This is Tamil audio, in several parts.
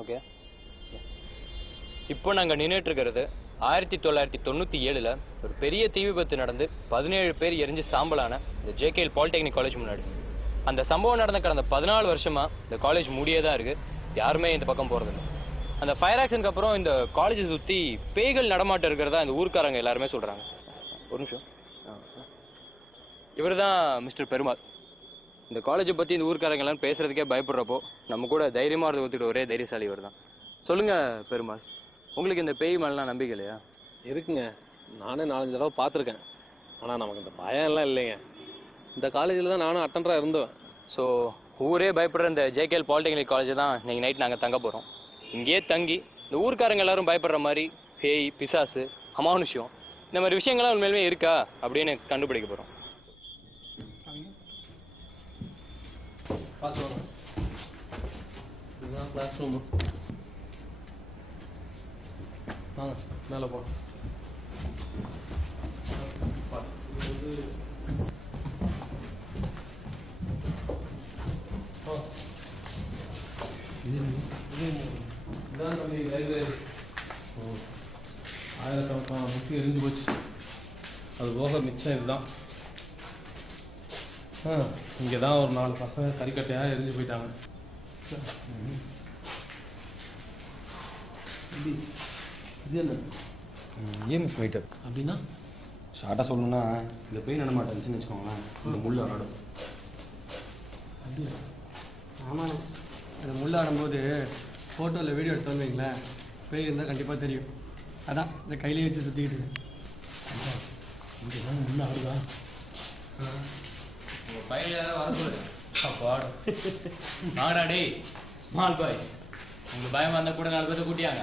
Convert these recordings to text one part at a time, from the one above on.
ஓகே. இப்போ நாங்கள் நின்றுட்டு இருக்கிறது 1997 ஒரு பெரிய தீ விபத்து நடந்து 17 பேர் எரிஞ்சு சாம்பலான இந்த ஜேகேஎல் பாலிடெக்னிக் காலேஜ் முன்னாடி. அந்த சம்பவம் நடந்த கடந்த 14 வருஷமா இந்த காலேஜ் மூடியே தான் இருக்கு. யாருமே இந்த பக்கம் போறதில்லை. அந்த ஃபயர் ஆக்சிடென்ட்க்கு அப்புறம் இந்த காலேஜை சுற்றி பேய்கள் நடமாட்டம் இருக்கிறதா இந்த ஊர்க்காரங்க எல்லாருமே சொல்றாங்க. ஒரு நிமிஷம். இவர் தான் மிஸ்டர் பெருமாள். இந்த காலேஜை பற்றி இந்த ஊர்க்காரங்க எல்லாம் பேசுறதுக்கே பயப்படுறப்போ நம்ம கூட தைரியமாக இருந்த ஒத்துக்கிட்ட ஒரே தைரியசாலி இவர் தான். சொல்லுங்க பெருமாள், உங்களுக்கு இந்த பேய் மேலாம் நம்பிக்கை இல்லையா? இருக்குங்க, நானே 4-5 தடவை பார்த்துருக்கேன். ஆனால் நமக்கு இந்த பயம் எல்லாம் இல்லைங்க. இந்த காலேஜில் தான் நானும் அட்டெண்டராக இருந்தேன். ஸோ ஊரே பயப்படுற இந்த ஜேகேஎல் பாலிடெக்னிக் காலேஜ் தான் இன்னைக்கு நைட் நாங்கள் தங்க போகிறோம். இங்கேயே தங்கி இந்த ஊர்க்காரங்க எல்லாரும் பயப்படுற மாதிரி பேய், பிசாசு, அமானுஷ்யம் இந்த மாதிரி விஷயங்கள்லாம் உண்மையிலுமே இருக்கா அப்படின்னு கண்டுபிடிக்க போகிறோம். பார்த்துவாங்க, இதுதான் கிளாஸ் ரூம். வாங்க மேலே போகலாம். இதுதான் தம்பி லைப்ரரி. ஆயிரக்கணக்கான புக்கு எரிஞ்சு போச்சு. அது போக மிச்சம் இதுதான். இங்கே தான் ஒரு 4 பசங்க கறிக்கட்டையாக எரிஞ்சு போயிட்டாங்க. இது என்ன இஎம்எஃப் மீட்டர் அப்படின்னா? ஷார்ட்டாக சொல்லணும்னா இந்த பெயின் நடமாட்டம் இருந்துச்சுன்னு வச்சுக்கோங்களேன், இந்த முள் ஆடும். அப்படியா? ஆமாண்ணே, அந்த முள் ஆடும்போது ஃபோட்டோவில் வீடியோ எடுத்தோன்னு வைங்களேன், பேய் இருந்தால் கண்டிப்பாக தெரியும். அதான் இந்த கையிலே வச்சு சுற்றிக்கிட்டு இருக்கு. இங்கே தான் முள்ள ஆடுதா? உங்கள் பையன் வர சொல்லு. அப்பாடு வாங்கடா டேய் ஸ்மால் பாய்ஸ். உங்களுக்கு பயமாக இருந்தால் கூட 4 பேர்த்த கூட்டியாங்க.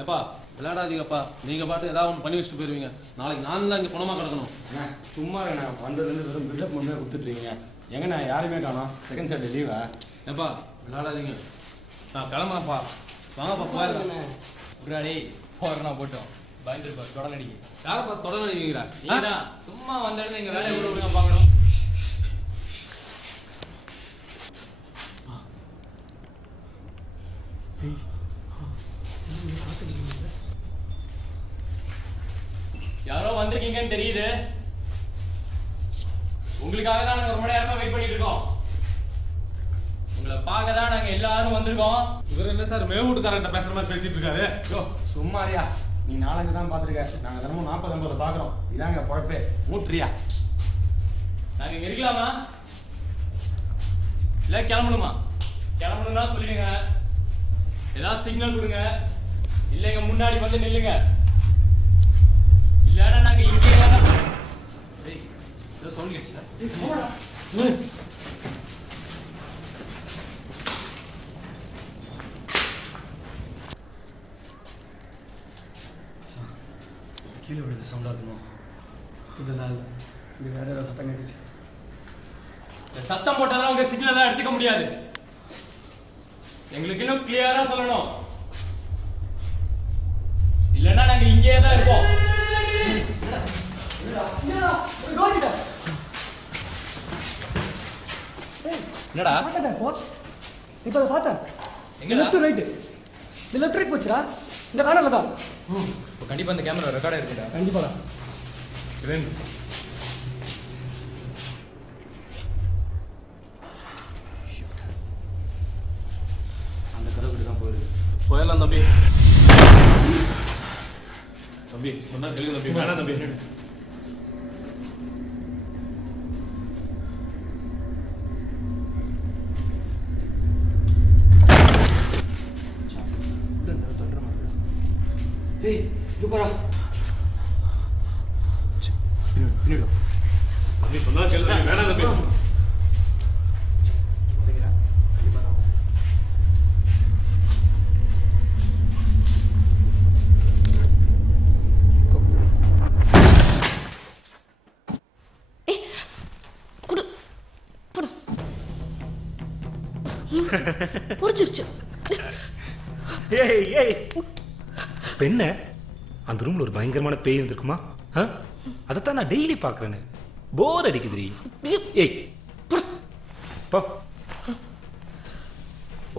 ஏப்பா விளையாடாதீங்கப்பா, நீங்கள் பாட்டு ஏதாவது ஒன்று பண்ணி வச்சுட்டு போயிடுவீங்க. நாளைக்கு நான் தான் இங்கே பணமாக கிடக்கணும். அண்ணா சும்மா நான் வந்ததுலேருந்து வெறும் பில்டப் பண்ணி கொடுத்துட்ருக்கீங்க. எங்கண்ணா யாருமே காணோம்? செகண்ட் சாட்டர்டே லீவா? ஏப்பா விளையாடாதீங்க, நான் கிளம்புறேன்ப்பா. வாங்கப்பா போயிடலாம். அப்படியா டேய் போகிறனா போட்டோம். பயந்துருப்பா தொடர்ந்து அடிக்க. யாரப்பா தொடர்ந்து அடிக்கிறீங்களா? நீதான் சும்மா வந்த இடத்துல எங்கள் வேலையை கூட விடுங்க பார்க்கணும். யாரோ வந்திருக்கீங்கன்னு தெரியுது. உங்களுக்காக தான் நாங்கள் ரொம்ப நேரமா வெயிட் பண்ணிட்டு இருக்கோம். உங்களை பார்க்க தான் நாங்கள் எல்லாரும் வந்திருக்கோம். இவர் என்ன சார் மேவூட்டுக்காரர்கிட்ட பேசுகிற மாதிரி பேசிட்டு இருக்காரு? யோ சும்மாரியா, நீ 4 தான் பார்த்துருக்க, நாங்கள் தினமும் 40-50 பார்க்குறோம். இதாங்க பொழப்பே, மூட்ரியா. நாங்கள் இங்கே இருக்கலாமா இல்லை கிளம்பணுமா? கிளம்பணும்னா சொல்லிடுங்க, ஏதாவது சிக்னல் கொடுங்க, இல்லைங்க முன்னாடி வந்து நில்லுங்க. இல்லைன்னா நாங்கள் இங்கே ஏதோ சவுண்ட் கேட்டுச்சுல. கீழே விழுது சவுண்டாக இருக்கணும். இதெல்லாம் இல்லை, இது வேறு ஏதாவது சத்தம் கேட்டுச்சு. இந்த சத்தம் போட்டாதான் உங்க சிக்னலாம் எடுத்துக்க முடியாது. எங்களுக்கு இன்னும் கிளியரா சொல்லணும், இல்லைன்னா நாங்க இங்கேயே தான் இருப்போம். என்னடா இப்போ அதை பார்த்தேன். எங்க லெஃப்ட் ரைட்டு, இந்த லெஃப்ட் ரைட் போச்சுடா. இந்த கார்னரில் தான். இப்போ கண்டிப்பா இந்த கேமரா ரெக்கார்டா இருக்குடா. கண்டிப்பாடா. அந்த கதவுக்கு தான் போகுது. போயிடலாம் தம்பி. தம்பி சொன்னா கேளுங்க தம்பி. வேணாம் தம்பி. ஏய் இது போடா. பின்னாடி தம்பி சொன்னா கேளுங்க. வேணாம் தம்பி. முடிச்சிருச்சு. ஏய் ஏய் பெண்ண அந்த ரூம்ல ஒரு பயங்கரமான பேய் இருந்திருக்குமா? அதைத்தான் நான் டெய்லி பார்க்குறேன்னு. போர் அடிக்குதுரி. ஏய் போ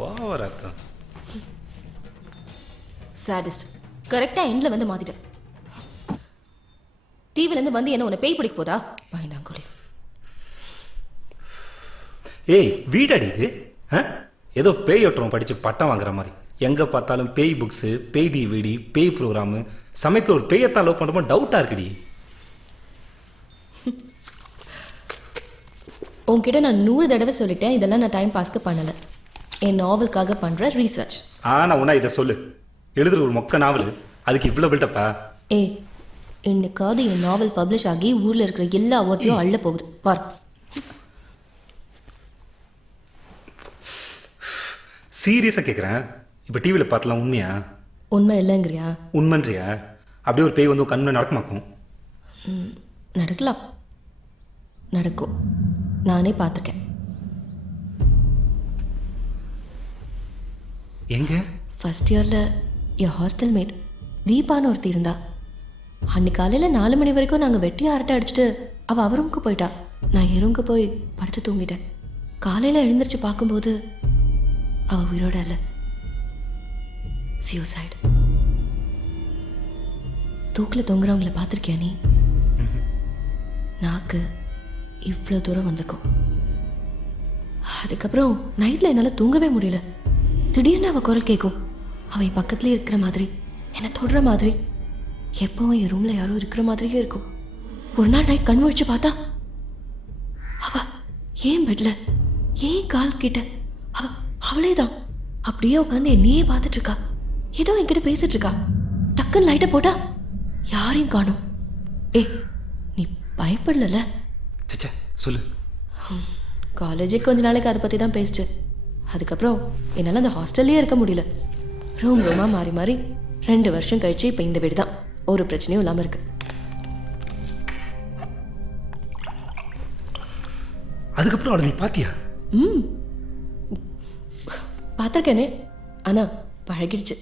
ஓவர் அர்த்தம். சாடிஸ்ட். கரெக்டாக எண்டில் வந்து மாத்திட்டேன். டிவிலேருந்து வந்து என்ன உன்னை பேய் பிடிக்க போதா? பயந்தாங்கொழி. ஏய் வீடடி இது ஏதோ பேய் ஒட்டுறோம் படித்து பட்டம் வாங்குற மாதிரி. எங்கே பார்த்தாலும் பேய் புக்ஸு, பேய் டிவிடி, பேய் ப்ரோக்ராமு. சமயத்தில் ஒரு பேயத்தான் லவ் பண்ணுறப்போ டவுட்டாக இருக்குடி. உன்கிட்ட நான் 100 தடவை சொல்லிட்டேன், இதெல்லாம் நான் டைம் பாஸ்க்கு பண்ணலை. என் நாவலுக்காக பண்ணுற ரீசர்ச். நான் உன்னா இதை சொல்லு. எழுதுற ஒரு மொக்க நாவல், அதுக்கு இவ்வளோ பில்டப்பா? இன்னைக்காவது என் நாவல் பப்ளிஷ் ஆகி ஊரில் இருக்கிற எல்லா அவார்ட்ஸையும் அள்ள போகுது பார். சீரியஸாக கேட்குறேன். இப்போ டிவியில் பார்த்தலாம், உண்மையா? உண்மை இல்லைங்கிறியா? உண்மைன்றியா? அப்படியே ஒரு பேய் வந்து கண்ணு நடக்குமாக்கும்? நடக்கலாம், நடக்கும். நானே பார்த்துருக்கேன். எங்க? ஃபர்ஸ்ட் இயரில் என் ஹாஸ்டல் மேட் தீபான்னு ஒருத்தி இருந்தா. அன்னைக்கு காலையில் 4 மணி வரைக்கும் நாங்கள் வெட்டி அரட்டை அடிச்சுட்டு அவள் அவர் ரூமுக்கு போயிட்டா. நான் என் ரூமுக்கு போய் படுத்து தூங்கிட்டேன். காலையில் எழுந்திரிச்சு பார்க்கும்போது அவள் உயிரோட இல்லை, சியூசைடு. தூக்கில் தொங்குறவங்கள பார்த்துருக்கியா நீ? நாக்கு இவ்வளோ தூரம் வந்திருக்கும். அதுக்கப்புறம் நைட்டில் என்னால் தூங்கவே முடியல. திடீர்னு அவள் குரல் கேட்கும். அவள் என் பக்கத்துலேயே இருக்கிற மாதிரி, என்னை தொடுற மாதிரி, எப்பவும் என் ரூமில் யாரோ இருக்கிற மாதிரியே இருக்கும். ஒரு நாள் நைட் கண் முழிச்சு பார்த்தா அவள் ஏன் பெட்ல, ஏன் கால் கிட்ட, அவளே தான் அப்படியே உட்காந்து என்னையே பார்த்துட்டு இருக்கா. ஏதோ என்கிட்ட பேசிட்டு இருக்கா. டக்குன்னு லைட்டை போட்டா யாரையும் காணும். நீ பயப்படல? சச்சா சொல்லு. காலேஜே கொஞ்ச நாளைக்கு அதை பற்றி தான் பேசிச்சு. அதுக்கப்புறம் என்னால் அந்த ஹாஸ்டல்லே இருக்க முடியல. ரூமாக மாறி மாறி 2 வருஷம் கழிச்சு இப்போ இந்த வீடு தான். ஒரு பிரச்சனையும் இல்லாமல் இருக்கு. அதுக்கப்புறம் அவளை நீ பாத்தியா? பார்த்துருக்கேனே, ஆனால் பழகிடுச்சு.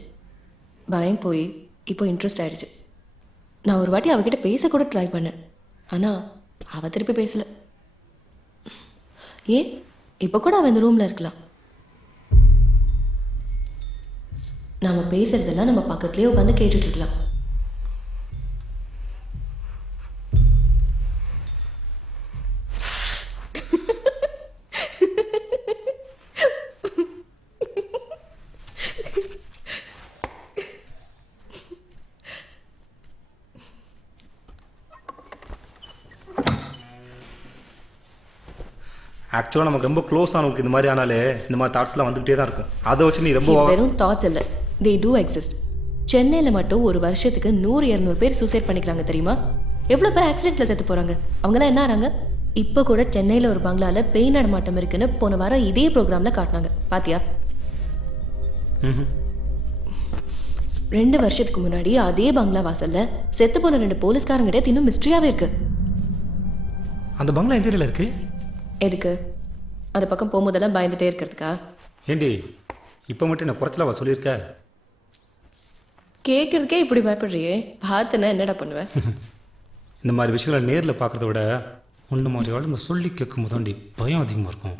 பயம் போய் இப்போ இன்ட்ரெஸ்ட் ஆயிடுச்சு. நான் ஒரு வாட்டி அவகிட்ட பேசக்கூட ட்ரை பண்ணேன், ஆனால் அவள் திருப்பி பேசலை. இப்போ கூட அவன் இந்த ரூமில் இருக்கலாம். நாம் பேசுறதெல்லாம் நம்ம பக்கத்துலேயே உட்காந்து கேட்டுட்டு இருக்கலாம். ஆக்சுவலாக நமக்கு ரொம்ப க்ளோஸ் ஆனவங்களுக்கு இந்த மாதிரி ஆனாலே இந்த மாதிரி தாட்ஸ்லாம் வந்துகிட்டே தான் இருக்கும். அதை வச்சு நீ ரொம்ப வெறும் தாட்ஸ் இல்லை, தே டூ எக்ஸிஸ்ட். சென்னையில் மட்டும் ஒரு வருஷத்துக்கு 100-200 பேர் சூசைட் பண்ணிக்கிறாங்க தெரியுமா? எவ்வளோ பேர் ஆக்சிடென்ட்ல செத்து போகிறாங்க. அவங்களாம் என்ன ஆறாங்க? இப்போ கூட சென்னையில் ஒரு பங்களாவில் பேய் நடமாட்டம் இருக்குன்னு போன வாரம் இதே ப்ரோக்ராமில் காட்டினாங்க, பாத்தியா? 2 வருஷத்துக்கு முன்னாடி அதே பங்களா வாசல்ல செத்து போன 2 போலீஸ்காரங்கிட்ட இன்னும் மிஸ்ட்ரியாவே இருக்கு. அந்த பங்களா எந்த ஏரியாவில் இருக்கு? எதுக்கு? அந்த பக்கம் போகும்போதெல்லாம் பயந்துட்டே இருக்கிறதுக்கா? ஏண்டி இப்போ மட்டும் என்ன குறைச்சலாவா சொல்லியிருக்க? கேட்கறதுக்கே இப்படி பயப்படுறியே, பார்த்துனா என்னடா பண்ணுவேன்? இந்த மாதிரி விஷயங்களை நேரில் பார்க்குறத விட ஒன்று மாதிரி ஆளுங்க சொல்லி கேட்கும் போதாண்டி பயம் அதிகமாக இருக்கும்.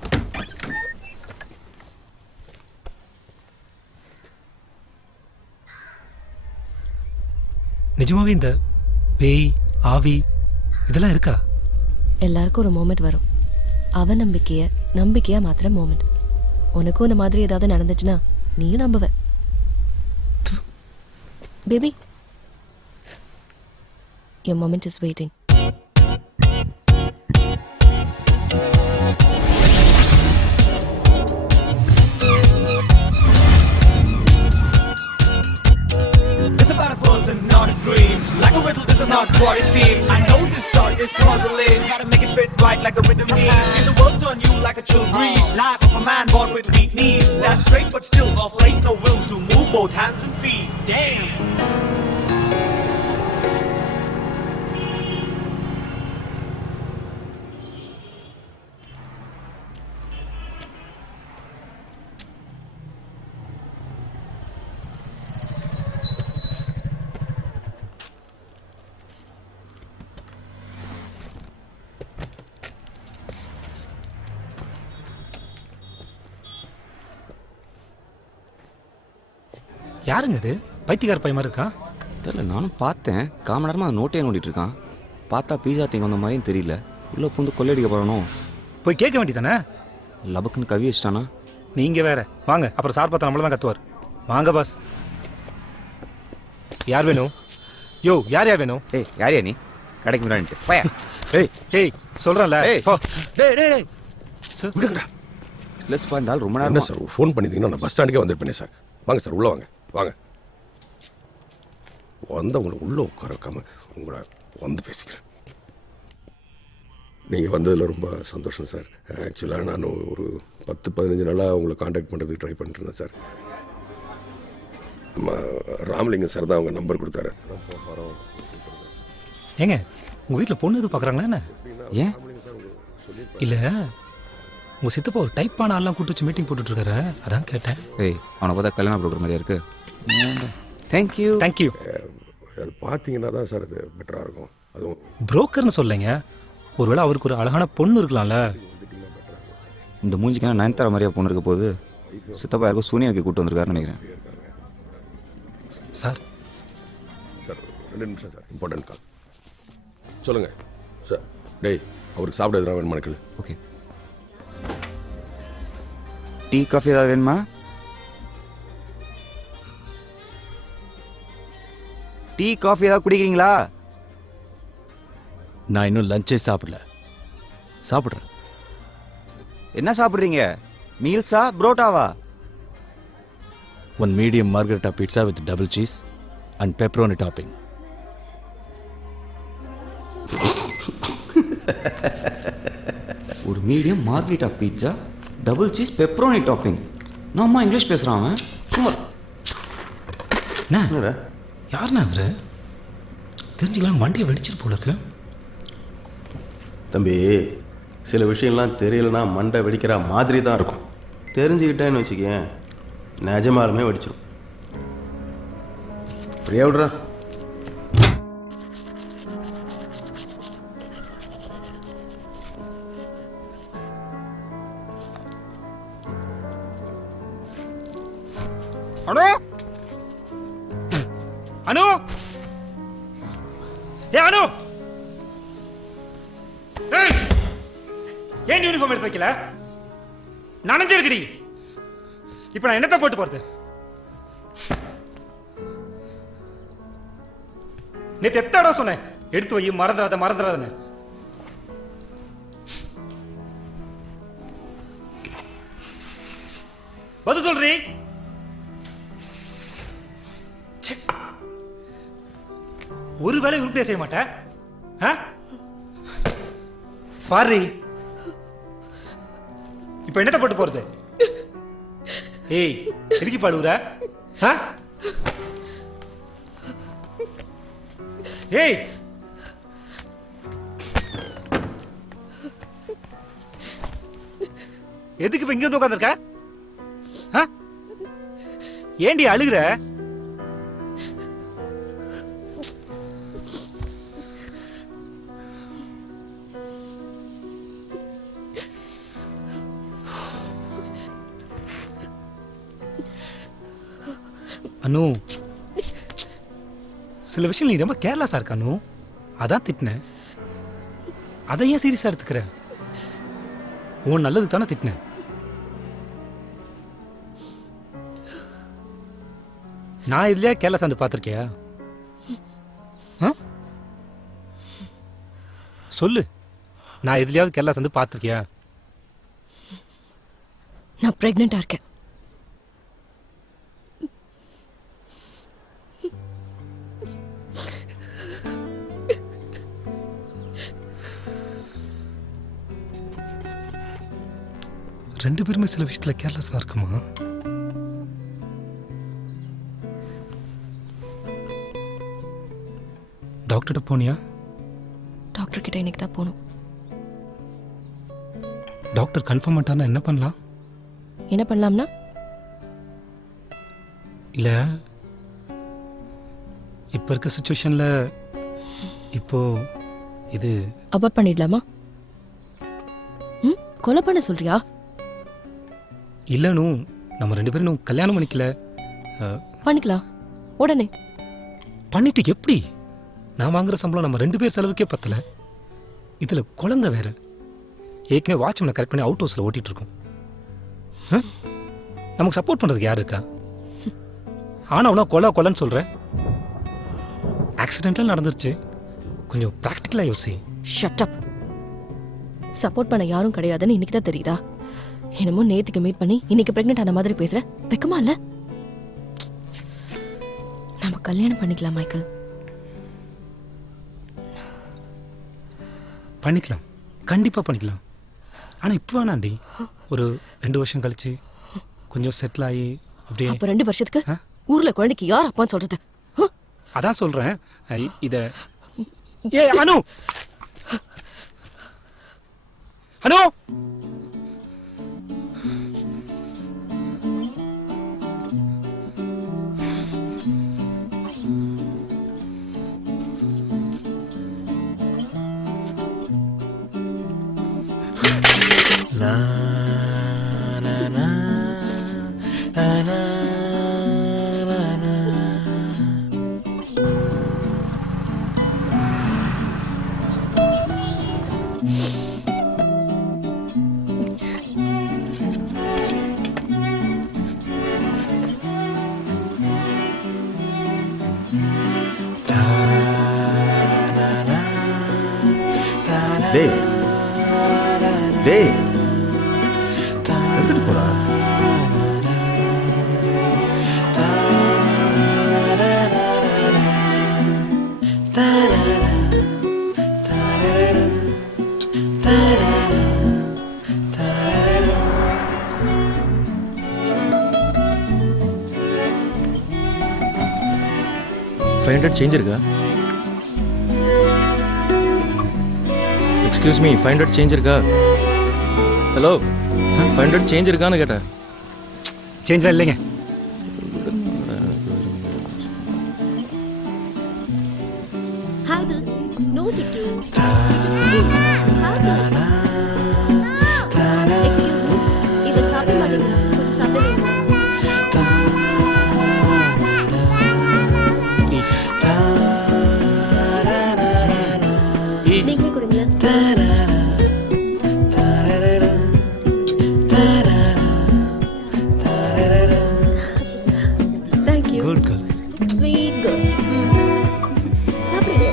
நிஜமாவே இந்த பேய் ஆவி இதெல்லாம் இருக்கா? எல்லாருக்கும் ஒரு மோமெண்ட் வரும். நம்பிக்கையா மாத்திர மோமெண்ட். உனக்கும் இந்த மாதிரி ஏதாவது நடந்துச்சுன்னா நீயும் நம்புவ. Baby, your moment is waiting. It's about a person, not a dream. Like a riddle, this is not what it seems. I know this thought is puzzling. Gotta make it fit right like the rhythm needs. Feel the world turn you like a chill breeze. Life of a man born with weak knees. Stand straight but still off late, no will to move both hands and feet. Damn. யாருங்க அது? பைத்தியக்கார பையன் மாதிரி இருக்கான். தெரியல, நானும் பார்த்தேன். காமன் நேரமாக அந்த நோட்டே நோண்டிட்டு இருக்கான். பார்த்தா பீஸா திங்க வந்த மாதிரியும் தெரியல. உள்ளே பூந்து கொள்ளையடிக்க போகிறானோ? போய் கேட்க வேண்டியதானே? லபக்குன்னு கவி வச்சிட்டானா? நீங்கள் வேற வாங்க, அப்புறம் சார் பார்த்தா நம்மள தான் கத்துவார். வாங்க பாஸ். யார் வேணும்? யோ, யார் வேணும்? ஏய், யாரையா நீ? கடைக்கு முன்னாடி பையா. ஏய் ஏய், சொல்கிறேன்ல. ஏய். போ. டேய் டேய் டேய் சார் விடுங்கடா. ப்ளஸ் இருந்தால் ரொம்ப என்ன நேரம் சார் ஃபோன் பண்ணியிருந்தீங்கன்னா நான் பஸ் ஸ்டாண்டுக்கே வந்துருப்பேனே சார். வாங்க சார், உள்ளே வாங்க வாங்க. வந்தவங்களை உள்ளே உட்கார வைக்காம உங்களை வந்து பேசிக்கிறேன். நீங்கள் வந்ததில் ரொம்ப சந்தோஷம் சார். ஆக்சுவலாக நான் ஒரு 10-15 நாளாக உங்களை காண்டாக்ட் பண்ணுறதுக்கு ட்ரை பண்ணிட்டு இருந்தேன் சார். ராமலிங்கம் சார் தான் அவங்க நம்பர் கொடுத்தாரு. ஏங்க, உங்கள் வீட்டில் பொண்ணு எதுவும் பார்க்குறாங்களா என்ன? ஏன்? இல்லை, உங்கள் சித்தப்பா ஒரு டைப்பான ஆள்லாம் கூட்டு வச்சு மீட்டிங் போட்டுட்ருக்காரு, அதான் கேட்டேன். ஏய், அவனை பார்த்தா கல்யாணம் ப்ரோக்கர் மாதிரியா இருக்கு. தேங்க்யூ. தேங்க்யூ. அது பார்த்தீங்கன்னா தான் சார் அது பெட்டராக இருக்கும். அதுவும் புரோக்கர்னு சொல்லைங்க, ஒருவேளை அவருக்கு ஒரு அழகான பொண்ணு இருக்கலாம்ல. இந்த மூஞ்சிக்கான நயன்தாரா மாதிரியா பொண்ணு இருக்க போது. சித்தப்பா யாருக்கும் சூனியாக்கி கூட்டு வந்திருக்காருன்னு நினைக்கிறேன். சார் சார் 2 நிமிஷம் சார், இம்பார்ட்டன்ட் கால். சொல்லுங்கள் சார். டேய், அவருக்கு சாப்பிட எதுனா வேணுமா? எனக்கு ஓகே. டீ காஃபி ஏதாவது வேணுமா? டீ காஃபி ஏதாவது குடிக்கிறீங்களா? நான் இன்னும் லஞ்சே சாப்பிடல, சாப்பிட்றேன். என்ன சாப்பிட்றீங்க? மீல்ஸா புரோட்டாவா? 1 medium margarita pizza with double cheese and pepperoni topping. ஒரு medium margarita pizza, double cheese, pepperoni topping. நான் அம்மா இங்கிலீஷ் பேசுகிறான் அவன். சும்மா என்ன யாருண்ணா அவரு? தெரிஞ்சுக்கலாம், மண்டையை வெடிச்சிட்டு போல இருக்கு. தம்பி, சில விஷயம்லாம் தெரியலனா மண்டை வெடிக்கிற மாதிரி தான் இருக்கும். தெரிஞ்சுக்கிட்டேன்னு வச்சுக்கேன், நிஜமாலுமே வெடிச்சிடும். ஃப்ரீயாக விட்றா. அனு, அனு, ஏ அனு, ஏய், ஏன் யூனிஃபார்ம் எடுத்து வைக்கல? நனைஞ்சிருக்குடி. இப்ப நான் என்னத்தை போட்டு போறது? நேத்து எத்தனை சொன்னேன் எடுத்து வை, மறந்துடாதன்னு. பதில் சொல்றீ? ஒரு வேளை உருப்படியா செய்ய மாட்டேன். பாரு, இப்ப என்னத்தை போட்டு போறது? ஏய், எதுக்கு பாடுற? ஏய், எதுக்கு இப்ப இங்க வந்து உட்கார்ந்திருக்க? ஏண்டி அழுகுற? அனு, சில விஷயம் நீ ரொம்ப கேர்லெஸ்ஸா இருக்க அனு, அதான் திட்டினேன். அதை ஏன் சீரியஸா எடுத்துக்கிற? உன் நல்லது தானே திட்டினேன். நான் இதுலயே கேர்லெஸ்ஸா வந்து பார்த்திருக்கியா? சொல்லு, நான் எதுலயாவது கேர்லெஸ்ஸா வந்து பார்த்திருக்கியா? நான் பிரெக்னெண்டா இருக்கேன். ரெண்டு பேருமே சில விஷயத்துல கேர்லெஸ்ஸா இருக்குமா? டாக்டர்கிட்ட போனியா? டாக்டர் கிட்ட இன்னைக்கு தான் போகணும். டாக்டர் கன்ஃபார்ம் பண்ணிட்டாருன்னா என்ன பண்ணலாம்? என்ன பண்ணலாம்னா? இல்ல, இப்ப இருக்க சிச்சுவேஷன்ல இப்போ இது அபார்ட் பண்ணிடலாமா? கொலை பண்ண சொல்றியா? இல்லைன்னு நம்ம ரெண்டு பேரும் கல்யாணம் பண்ணிக்கல. பண்ணிக்கலாம் உடனே. பண்ணிட்டு எப்படி? நான் வாங்குற சம்பளம் நம்ம 2 பேர் செலவுக்கே பத்தல. இதுல குழந்தை வேற. ஏற்கனவே வாட்ச்மேனை கரெக்ட் பண்ணி அவுட் ஹவுஸ்ல ஓட்டிட்டு இருக்கோம். நமக்கு சப்போர்ட் பண்றதுக்கு யார் இருக்கா? ஆனா உனா கொலைன்னு சொல்றேன். ஆக்சிடென்டல் நடந்துருச்சு. கொஞ்சம் ப்ராக்டிக்கலா யோசி. Shut up. சப்போர்ட் பண்ண யாரும் கிடையாதுன்னு இன்னைக்கு தான் தெரியுதா? என்னமோ நேத்துக்கு மீட் பண்ணி இன்னைக்கு பிரெக்னென்ட் ஆன மாதிரி பேசுற. வெக்கமா இல்ல? நம்ம கல்யாணம் பண்ணிக்கலாம் மைக்கேல். பண்ணிக்கலாம், கண்டிப்பா பண்ணிக்கலாம். ஆனா இப்போ வேணாண்டி. ஒரு 2 வருஷம் கழிச்சு கொஞ்சம் செட்டில் ஆகி அப்படியே. அப்ப 2 வருஷத்துக்கு ஊர்ல குழந்தைக்கு யார் அப்பான்னு சொல்றது? அதான் சொல்றேன். இத ஏ அனு அனு டேய் டேய் எடுத்துட்டு போடா. $500 சேஞ்ச் இருக்கா? எக்ஸ்கியூஸ் மீ, $500 சேஞ்ச் இருக்கா? ஹலோ, $500 சேஞ்ச் இருக்கான்னு கேட்டேன். சேஞ்ச்லாம் இல்லைங்க. Have this. Noted to. Have this. Excuse me. இது சாப்பிட மாட்டீங்களா? கொஞ்சம் சாப்பிடுங்க. நீங்களே கொடுங்க. Thank you. Good girl. Sweet girl. சாப்பிடுங்க.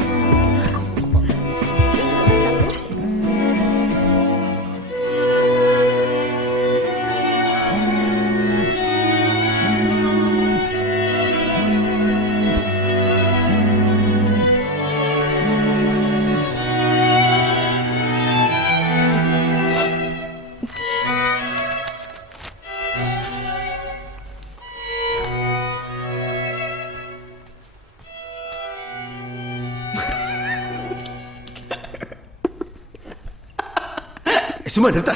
சும்மா நிறுத்தா.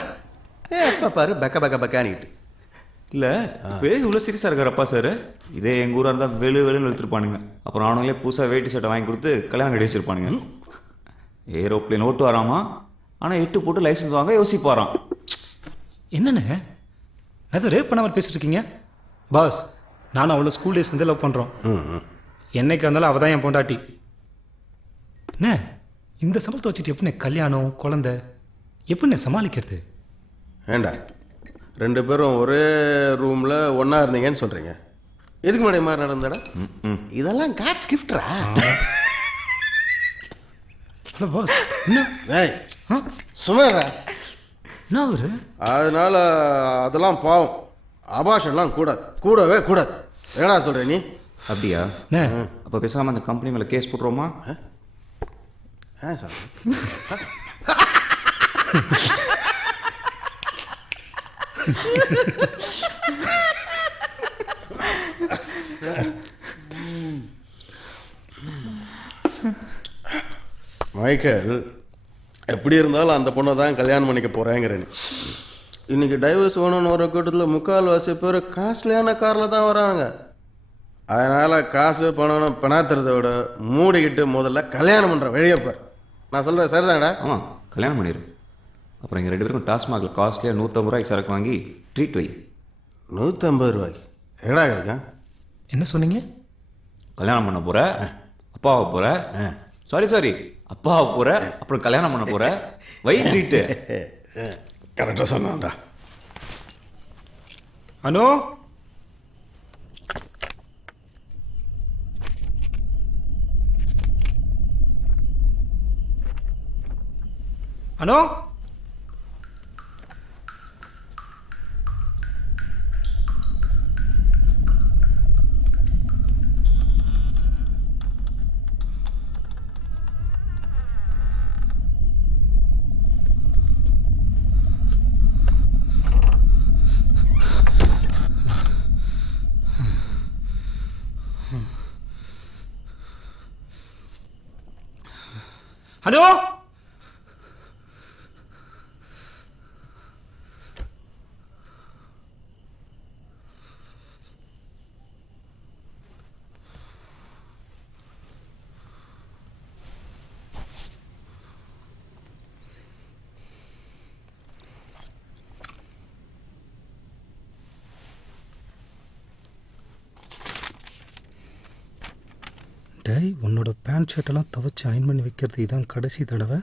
எப்போ பாரு பக்கானிட்டு. இல்லை பேர் இவ்வளோ சீரியஸாக இருக்காரப்பா சார். இதே எங்கள் ஊராக இருந்தால் வெளுன்னு வெளுத்துருப்பானுங்க. அப்புறம் அவனுங்களே புதுசாக வேட்டி சட்டை வாங்கி கொடுத்து கல்யாணம் கட்டி வச்சிருப்பானுங்க. ஏரோப்ளேன் ஓட்டு வராமா, ஆனால் 8 போட்டு லைசன்ஸ் வாங்க யோசிப்பாராம். என்னண்ணே அது ரேப் பண்ண மாதிரி பேசிட்டு இருக்கீங்க? பாஸ், நானும் அவ்வளோ ஸ்கூல் டேஸ் வந்து லவ் பண்ணுறோம். என்னைக்கு இருந்தாலும் அவள் தான் என் பொண்டாட்டி. என்ன இந்த சம்பளத்தை வச்சுட்டு எப்படிண்ணே கல்யாணம் குழந்தை எப்படிண்ணே சமாளிக்கிறது? ஏண்டா 2 பேரும் ஒரே ரூமில் ஒன்றா இருந்தீங்கன்னு சொல்கிறீங்க. எதுக்கு முன்னாடி மாதிரி நடந்தடா? இதெல்லாம் காட்ஸ் கிஃப்ட்ரா. ஹலோ பாஸ், என்ன ஏய் சுமாரா என்ன அவரு? அதனால அதெல்லாம் பாவம். அபாஷன்லாம் கூடவே கூடாது. என்னடா சொல்கிற நீ? அப்படியா? அப்போ பேசாமல் அந்த கம்பெனி மேலே கேஸ் போட்டுருவோமா? சார் மைக்கேல், எப்படி இருந்தாலும் அந்த பொண்ணை தான் கல்யாணம் பண்ணிக்க போகிறேங்கிறேன். இன்றைக்கி டைவர்ஸ் வேணும்னு ஒரு கூட்டத்தில் 3/4 பேர் காஸ்ட்லியான காரில் தான் வராங்க. அதனால் காசு பணம் பணாத்துறதை விட மூடிக்கிட்டு முதல்ல கல்யாணம் பண்ணுற வழியப்பார். நான் சொல்கிறேன் சரிதானடா? ஆமாம், கல்யாணம் பண்ணிடு. அப்புறம் எங்கள் 2 பேருக்கும் டாஸ்மாகில் காஸ்ட்லியாக 150 ரூபாய்க்கு சரக்கு வாங்கி ட்ரீட் வை. 150 ரூபாய்க்கு எடா கிடைக்கும்? என்ன சொன்னீங்க? கல்யாணம் பண்ண போகிற, அப்பாவை போகிற, சாரி அப்பாவை போகிற, அப்புறம் கல்யாணம் பண்ண போகிற, வை ட்ரீட்டு. கரெக்டாக சொன்னான்டா. அனு, அனு, அனு, டேய், உன்னோட பேண்ட் ஷர்ட்டெல்லாம் துவைச்சி அயன் பண்ணி வைக்கிறது இதான் கடைசி தடவை.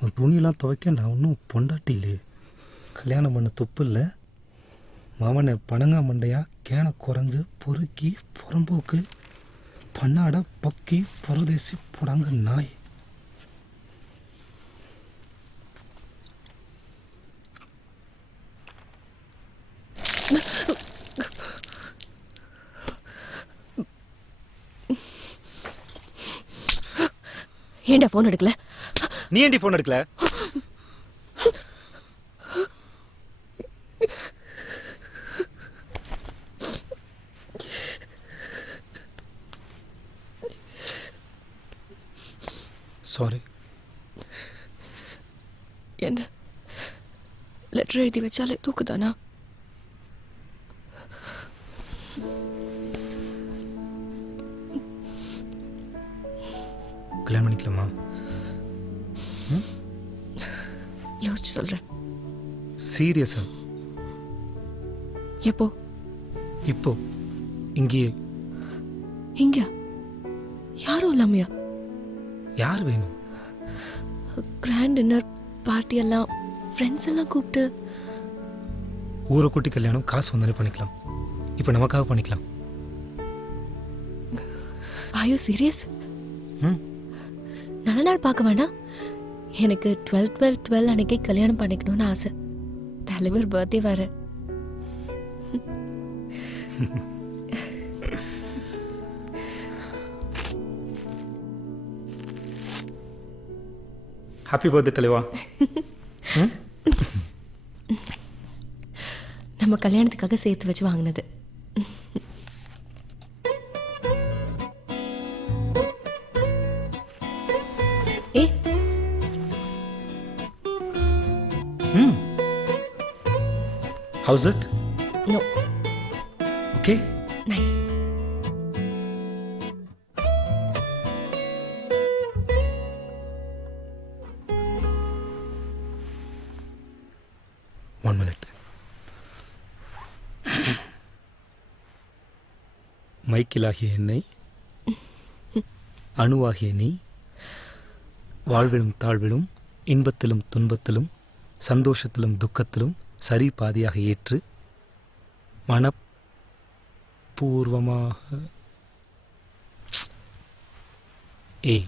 உன் துணியெல்லாம் துவைக்க நான் இன்னும் பொண்டாட்டி இல்லையே. கல்யாணம் பண்ண துப்பு இல்லை. மாமனை பனங்கா மண்டையா கேனை குறைஞ்சு பொறுக்கி புறம்போக்கு பண்ணாட பொக்கி புறதேசி புடாங்க நாய். ஏன்டா ஃபோன் எடுக்கல? நீ ஏன்டி ஃபோன் எடுக்கல? சாரி. என்ன லெட்டர் எழுதி வச்சாலே தூக்குதானா? கல்யாணம் பண்ணிக்கலாமா? யோசிச்சு சொல்றேன். சீரியஸா? எப்போ? இப்போ இங்கேயே. இங்க யாரும் இல்லாமையா? யார் வேணும்? கிராண்ட் டின்னர் பார்ட்டி எல்லாம் ஃப்ரெண்ட்ஸ் எல்லாம் கூப்பிட்டு. ஊரை கூட்டி கல்யாணம் காசு வந்தாலே பண்ணிக்கலாம். இப்போ நமக்காக பண்ணிக்கலாம். Are you serious? நல்ல நாள் பார்க்க வேண்டாம். எனக்கு 12/12/12 அன்னைக்கு கல்யாணம் பண்ணிக்கணும்னு ஆசை. தலைவர் பர்த்டே வேற. ஹாப்பி பர்த்டே தலைவா. நம்ம கல்யாணத்துக்காக சேர்த்து வச்சு வாங்கினது. ஏ how's it? No. Okay. Nice. One minute. மைக்கிலாகிய என்னை, அணுவாகிய நீ, வாழ்விலும் தாழ்விலும் இன்பத்திலும் துன்பத்திலும் சந்தோஷத்திலும் துக்கத்திலும் சரி பாதியாக ஏற்று மனப்பூர்வமாக. ஏய்,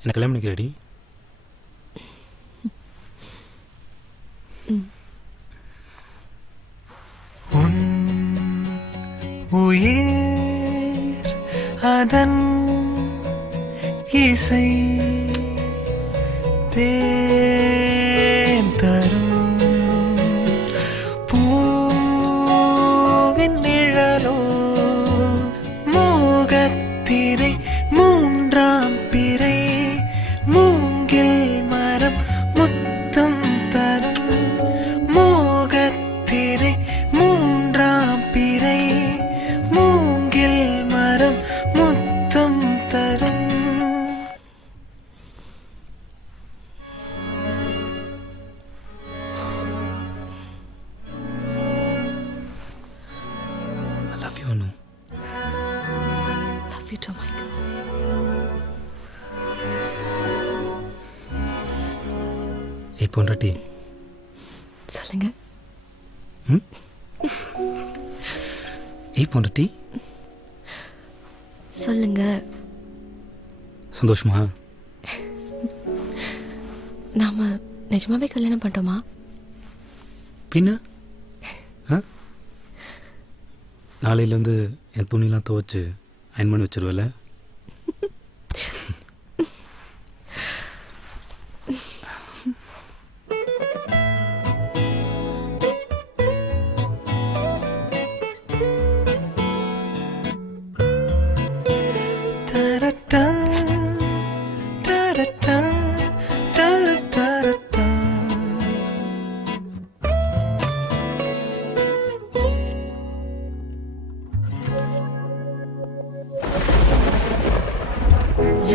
என்ன கல்யாணம் பண்ணிக்கிறடி? உன் உயிர் அதன் இசை தேன் தரும் பூவின் நிழலோ மோகத்திரை மூன்றாம் பிறை மூங்கில் மரம் முத்தம் தரும் மோகத்திரை மூன்றாம் பிறை மூங்கில் மரம் முத்தம் தரும். I love you, Anu. you too, Mike. ஏய் பொண்டாட்டி, சொல்லுங்க. ஏய் பொண்டாட்டி, சொல்லுங்க. சந்தோஷமா? நாம நிஜமாவே கல்யாணம் பண்ணிட்டோமா? பின்ன நாளையிலேருந்து என் துணிலாம் துவைச்சு அயன் பண்ணி வச்சிருவேல?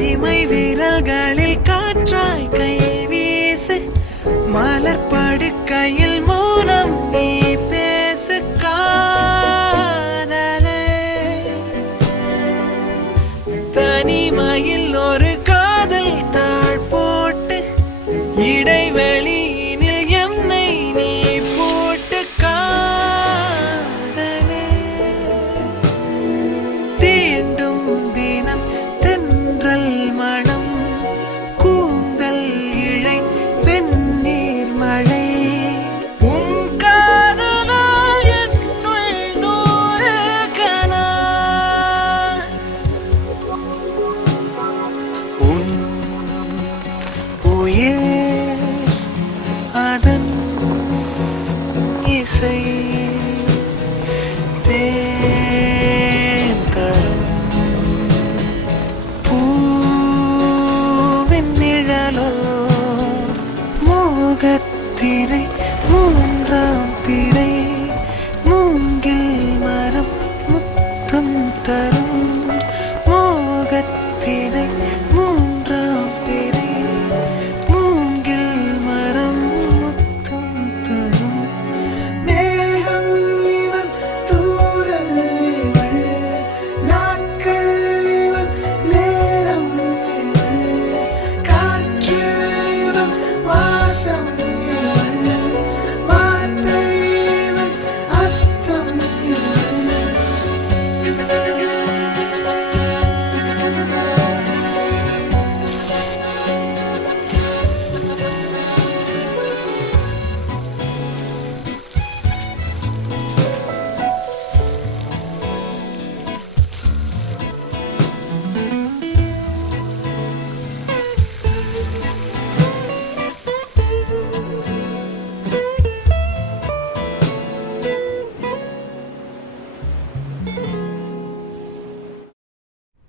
இமை விரல்களில் காற்றாய் கை வீசு, மலர் படுக்கையில் மௌனம் நீ பேசு காதலே. தனிமையில் ஒரு காதல் தாழ் போட்டு, இடைவெளியினில் என்னை நீ போட்டு காதலே. தீண்டும் தினம் தென்றல் மனம், கூந்தல் இழை வெந்நீர் மழை. உன் காதலால் என்னுள் நூறு கனா. உன் உயிர் அதன் இசை தேன் தரும் பூவின் நிழலோ. மோகத்திரை மூன்றாம் பிறை, மூங்கில் மரம் முத்தம் தரும். மோகத்திரை மூன்றாம் பிறை, மூங்கில் மரம் முத்தம் தரும். மேகம் இவன் தூரல் இவள், நாட்கள் இவன் நேரம் இவள், காற்று இவன் வாசம் இவள், வார்த்தை இவன் அர்த்தம் இவள்.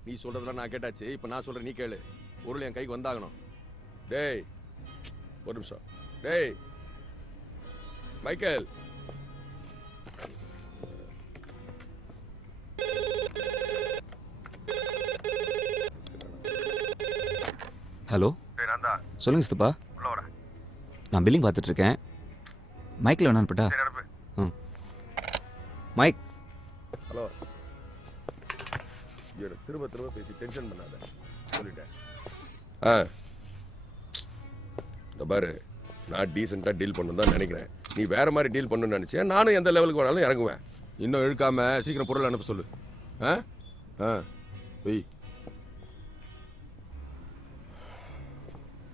நீ சொல்றதெல்லாம் நான் கேட்டாச்சு. இப்போ நான் சொல்றேன், நீ கேளு. பொருள் என் கைக்கு வந்தாகணும். டேய் ஒரு நிமிஷம். டேய் மைக்கேல், ஹலோ, சொல்லுங்க சித்தப்பா. நான் பில்லிங் பார்த்துட்டு இருக்கேன். மைக்கில் வேணா அனுப்பிட்டா? ம். மைக். ஹலோ, திரும்ப திரும்ப பேசி டென்ஷன் பண்ணாத, சொல்லிட்டேன். இந்த பாரு, நான் டீசெண்டாக டீல் பண்ணணும் தான் நினைக்கிறேன். நீ வேற மாதிரி டீல் பண்ணணும்னு நினச்சேன். நானும் எந்த லெவலுக்கு வேணாலும் இறங்குவேன். இன்னும் இழுக்காம சீக்கிரம் பொருள் அனுப்ப சொல்லு. ஆ ஆ வெய்.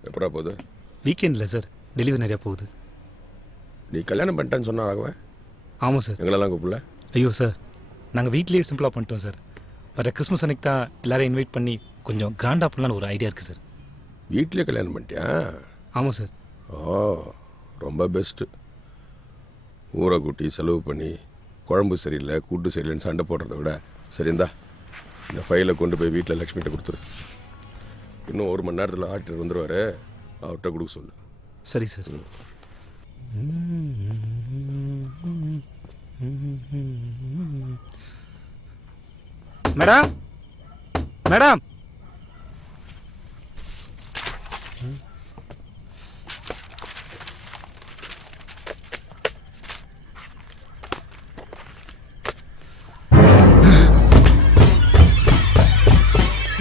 எப்படா போகுது? வீக்கெண்டில் சார், டெலிவரி நிறையா போகுது. நீ கல்யாணம் பண்ணிட்டேன்னு சொன்னா ராகவன்? ஆமாம் சார். எங்களெல்லாம் கூப்பிடல? ஐயோ சார், நாங்கள் வீட்லேயே சிம்பிளாக பண்ணிட்டோம் சார். வர கிறிஸ்மஸ் அன்னைக்கு தான் எல்லாரையும் இன்வைட் பண்ணி கொஞ்சம் கிராண்டாக பண்ணலான்னு ஒரு ஐடியா இருக்குது சார். வீட்டிலே கல்யாணம் பண்ணிட்டியா? ஆமாம் சார். ஓ, ரொம்ப பெஸ்ட்டு. ஊரை கூட்டி செலவு பண்ணி குழம்பு சரியில்லை கூட்டு சரியில்லைன்னு சண்டை போடுறத விட சரிந்தா இந்த ஃபைலை கொண்டு போய் வீட்டில் லக்ஷ்மிகிட்ட கொடுத்துரு. இன்னும் 1 மணி நேரத்தில் ஆர்டர் வந்துடுவார், அவர்கிட்ட கொடுக்க சொல்லு. சரி சார். மேடம், மேடம்,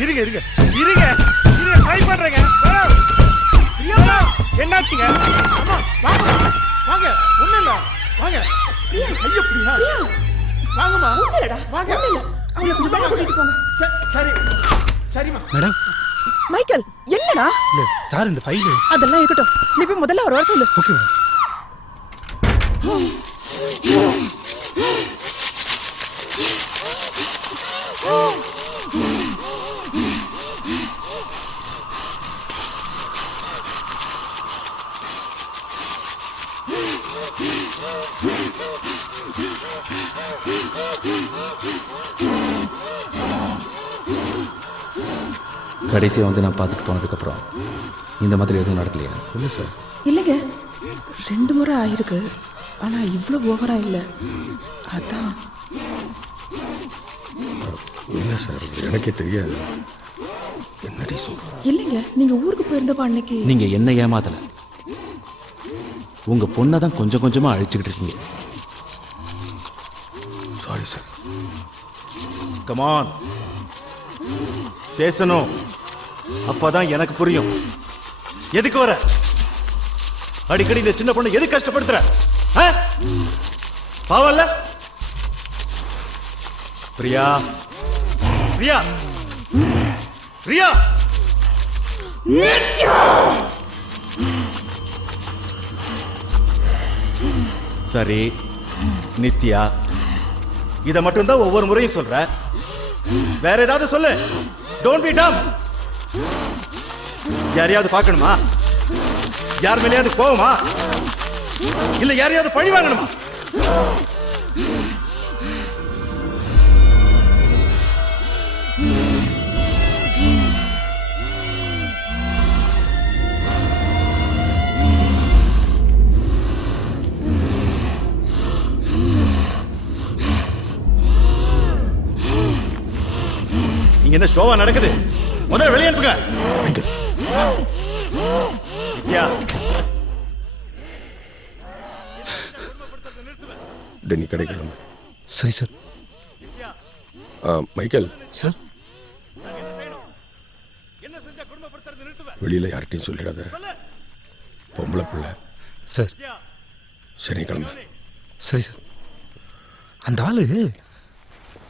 இருங்க இருங்க இருங்க இருங்க ட்ரை பண்றேங்க. என்னாச்சுங்க? அம்மா வாங்க வாங்க ஒண்ணு இல்ல வாங்க. ஐயோ பிரியா வாங்கம்மா. ஒண்ணுலடா வாங்க. ஒண்ணு இல்ல அவளை கொஞ்சம் மேல கூட்டிட்டு போங்க. சரி சரிம்மா. மேடம் மைக்கேல் என்னடா? இல்ல சார் இந்த ஃபைல் அதெல்லாம் இருக்கட்டும், நீ போய் முதல்ல ஒரு வர சொல்லு. Okay madam. கடைசியாக வந்து நான் பார்த்துட்டு போனதுக்கப்புறம் இந்த மாதிரி எதுவும் நடக்கலையா? இல்லை சார். இல்லைங்க, 2 முறை ஆயிருக்கு, ஆனால் இவ்வளோ ஓவரா இல்லை. அதான். இல்லை சார், எனக்கே தெரியாது. என்னடி சொல்கிறோம்? இல்லைங்க, நீங்கள் ஊருக்கு போயிருந்தப்போ அன்னைக்கு நீங்கள் என்ன ஏமாத்தலை, உங்கள் பொண்ணை தான் கொஞ்சம் கொஞ்சமாக அழிச்சுக்கிட்டு இருக்கீங்க. Sorry sir. கமான், பேசணும், அப்பதான் எனக்கு புரியும். எதுக்கு வர அடிக்கடி இந்த சின்ன பொண்ணு எதுக்கு கஷ்டப்படுத்துற? பாவம்ல பிரியா, பிரியா, பிரியா. சரி நித்யா, இத மட்டும்தான் ஒவ்வொரு முறையும் சொல்ற, வேற ஏதாவது சொல்லு. டோன்ட் பி டம். யாரையாவது பார்க்கணுமா? யார் மேலேயாவது கோவமா? இல்ல யாரையாவது பழி வாங்கணுமா? இங்க என்ன ஷோவா நடக்குது? முதல்ல வெளியே அனுப்புங்க. டென்னி கிடைக்கலாம். சரி சார். மைக்கேல் சார், வெளியில் யார்கிட்டையும் சொல்லிடாத, பொம்பளை பிள்ளை. சார் சரி கிளம்பு. சரி சார். அந்த ஆளு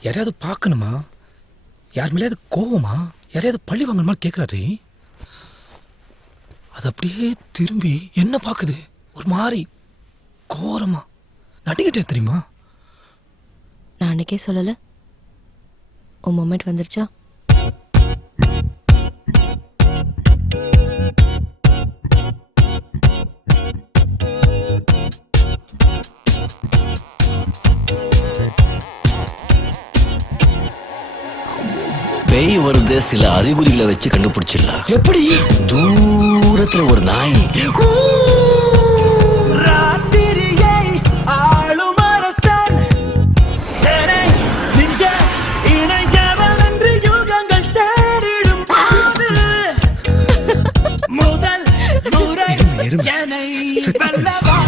யாரையாவது பார்க்கணுமா, யார் மேலேயாவது கோவமா, யாரையாவது பழி வாங்கணுமா கேட்குறாரு. அது அப்படியே திரும்பி என்ன பார்க்குது, ஒரு மாதிரி கோரமா நடிக்கிட்டே தெரியுமா. நான் அன்னைக்கே சொல்லலை, உன் மொமெண்ட் வந்துருச்சா? பேய் வருது சில அறிகுறிகளை வச்சு கண்டுபிடிச்சிடலாம். எப்படி? தூரத்துல ஒரு நாய் ராத்திரியை ஆளும் அரசன் என்னை நெஞ்ச இணையவன் என்று யுகங்கள் தேடிடும் போது முதல் முறை என்னை வெல்லவா.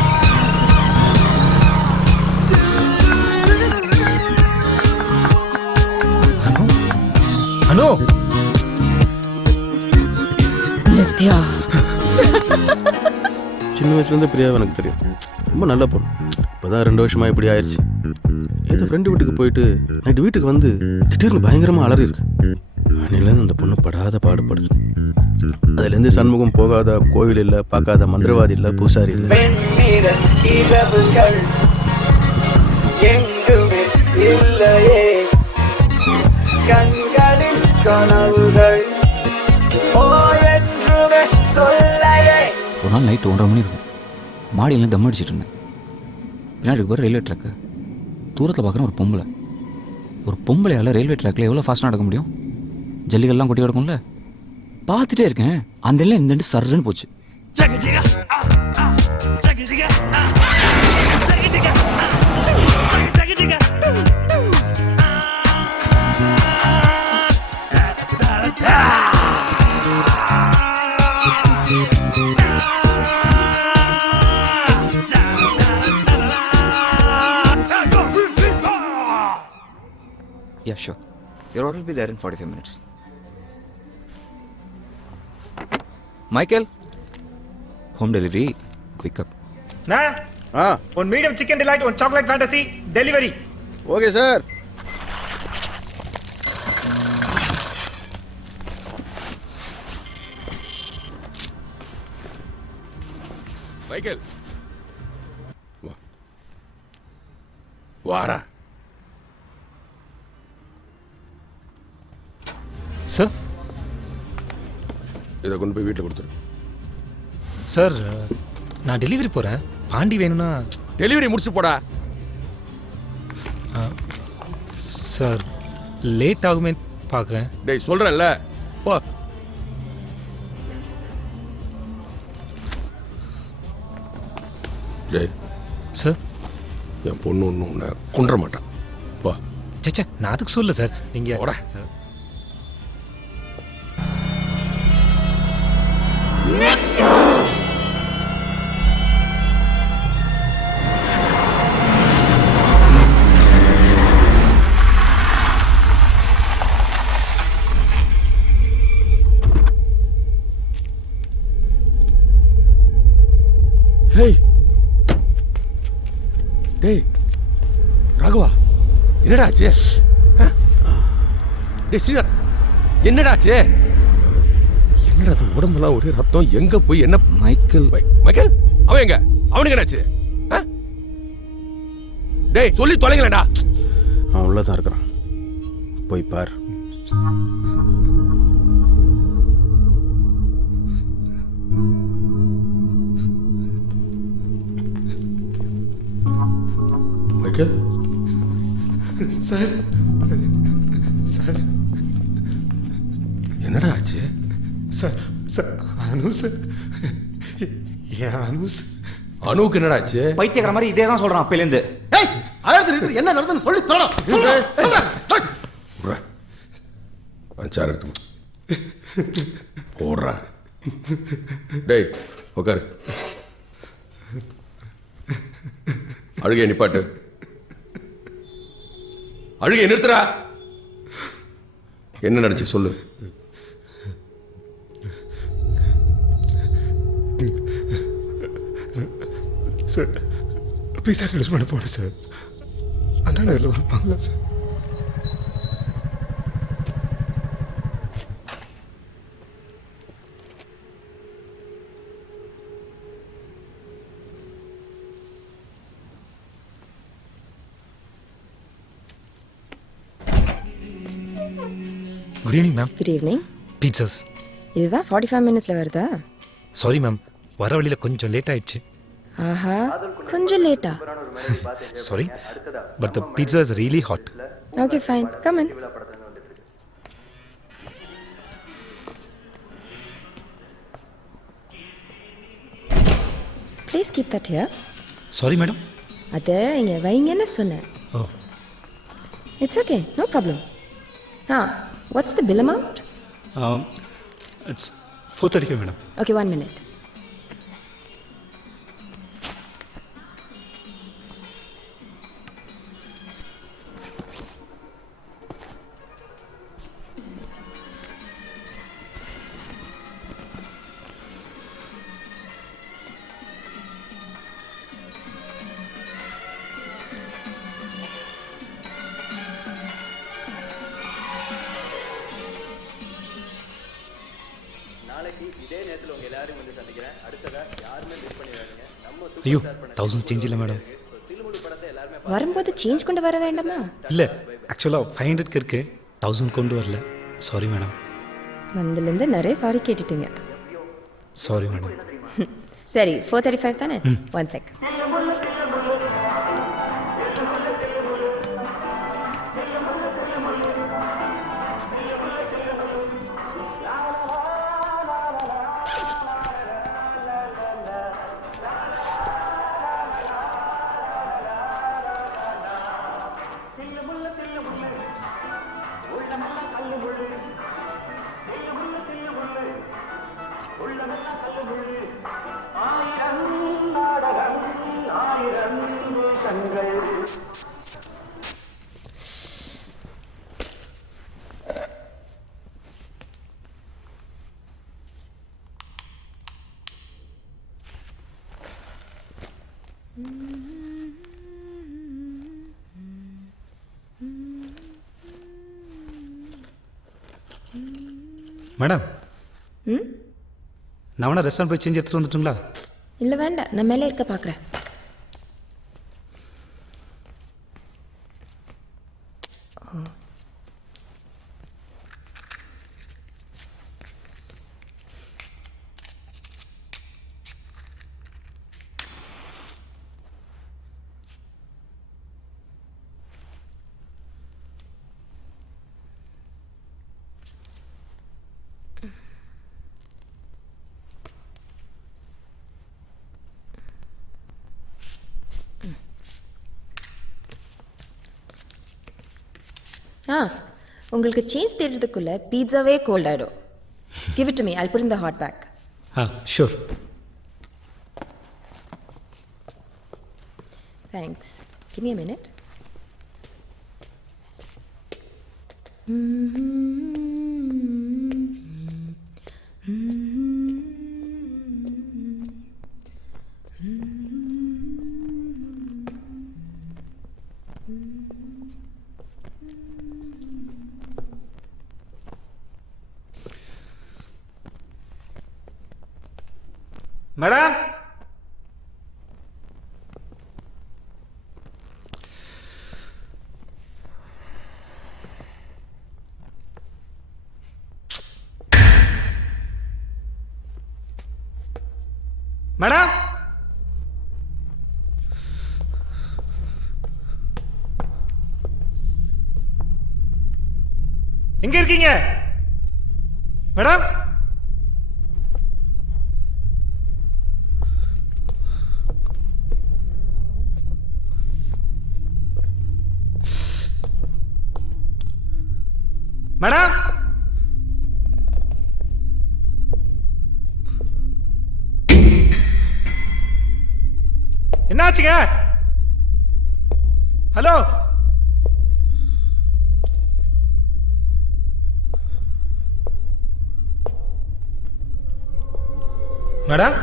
அனு, நித்யா. சின்ன வயசுலேருந்து பிரியாவை எனக்கு தெரியும், ரொம்ப நல்ல பொண்ணு. இப்போதான் 2 வருஷமாக இப்படி ஆயிடுச்சு. ஏதோ ஃப்ரெண்டு வீட்டுக்கு போயிட்டு நைட்டு வீட்டுக்கு வந்து திடீர்னு பயங்கரமாக அலறி இருக்கு. அன்னிலேருந்து அந்த பொண்ணு படாத பாடுபடுது. அதுலேருந்து சண்முகம் போகாத கோவில் இல்லை, பார்க்காத மந்திரவாதி இல்லை, பூசாரி இல்லை. இரவுகள் எங்குமே இல்லையே, கண்களில் கனவுகள் ஒரு நாள் நைட்டு 1:30 மணி இருக்கும். மாடியில் தம் அடிச்சிட்டு இருந்தேன். பின்னாடி போகிற ரயில்வே ட்ராக்கு தூரத்தில் பார்க்குறேன். ஒரு பொம்பளையால் ரயில்வே ட்ராக்கில் எவ்வளோ ஃபாஸ்ட்டாக நடக்க முடியும்? ஜல்லிகள்லாம் கொட்டி கிடக்கும்ல. பார்த்துட்டே இருக்கேன், அந்த எல்லாம் இந்த சர்ன்னு போச்சு. Yeah, sure. Your order will be there in 45 minutes. Michael home delivery pickup. One medium chicken delight, one chocolate fantasy delivery. Okay sir. Michael வாடா. சார் இதை கொண்டு போய் வீட்டில் கொடுத்துரு. சார் நான் டெலிவரி போகிறேன். பாண்டி வேணும்னா டெலிவரி முடிச்சு போடா. சார் லேட் ஆகுமே பார்க்குறேன். டேய் சொல்கிறேன்ல போ. டேய் சார் என் பொண்ணு ஒன்றும் உன்னை கொன்ற மாட்டான். வா. சச்சா நான் அதுக்கு சொல்ல சார். நீங்கள் ஓட. டேய் ராகவா என்னடா ஆச்சு? டேய் ஸ்ரீதர் என்னடா ஆச்சு? என்னடா அது உடம்பெல்லாம் ஒரே ரத்தம். எங்க போய் என்ன? மைக்கேல் மைக்கேல் அவன் எங்க? அவனுக்கு என்னாச்சு? டேய் சொல்லி தொலைங்களேடா. அவன் உள்ளதான் இருக்கிறான், போய் பார். மைக்கேல் சார் சார் என்னடா ஆச்சு? சார் சார் அனு சார் ஏன் அனு சார்? அனுவுக்கு என்னடா ஆச்சு? பைத்தியக்கார மாதிரி இதே தான் சொல்கிறான் அப்பையிலேருந்து. ஏய் ஆயிரத்தி என்ன நடந்ததுன்னு சொல்லி தரோம். சார் எடுத்து போடுறா. டேய் உட்காரு. அழுகையை நிப்பாட்டு. அழுகையை நிறுத்துறா. என்ன நடந்துச்சு சொல்லு. சார் பீஸா டெலிவரி பண்ண போனேன் சார். அண்ணா நகரில் ஒரு பங்களா sir. Good evening ma'am. Good evening. Pizzas இதுதான் 45 மினிட்ஸில் வருதா? சாரி மேம், வர வழியில் கொஞ்சம் லேட் ஆயிடுச்சு. ஆஹா, கொஞ்சம் லேட்டா? Sorry but the pizza is really hot. Okay fine, come in. Please keep that here. Sorry madam. அதை இங்கே வைங்கன்னு சொன்னேன். Oh it's okay, no problem. What's the bill amount? It's 435 madam. Okay, 1 minute. ஐயோ 1000 சேஞ்ச் இல்லை மேடம். வரும்போது சேஞ்ச் கொண்டு வர வேண்டாமா? இல்லை ஆக்சுவலாக 500க்கு இருக்கு, 1000 கொண்டு வரல. Sorry madam. வந்திலேருந்து நிறைய சாரி கேட்டுட்டீங்க. Sorry madam. சரி 435 தானே? 1 sec. மேடம் ம் நான் வேணா ரெஸ்டாரண்ட் போய் சேஞ்ச் எடுத்துகிட்டு வந்துட்டுங்களா? இல்லை வேண்டாம், நான் மேலே இருக்க பார்க்குறேன். உங்களுக்கு சீஸ் தேடுறதுக்குள்ள பீட்சாவே கோல்ட் ஆகிடும். Give it to me, I'll put in the hot bag. Sure. Thanks. Give me a minute. Madam madam எங்க இருக்கீங்க மேடம்? மேடம் என்னாச்சுங்க? ஹலோ மேடம்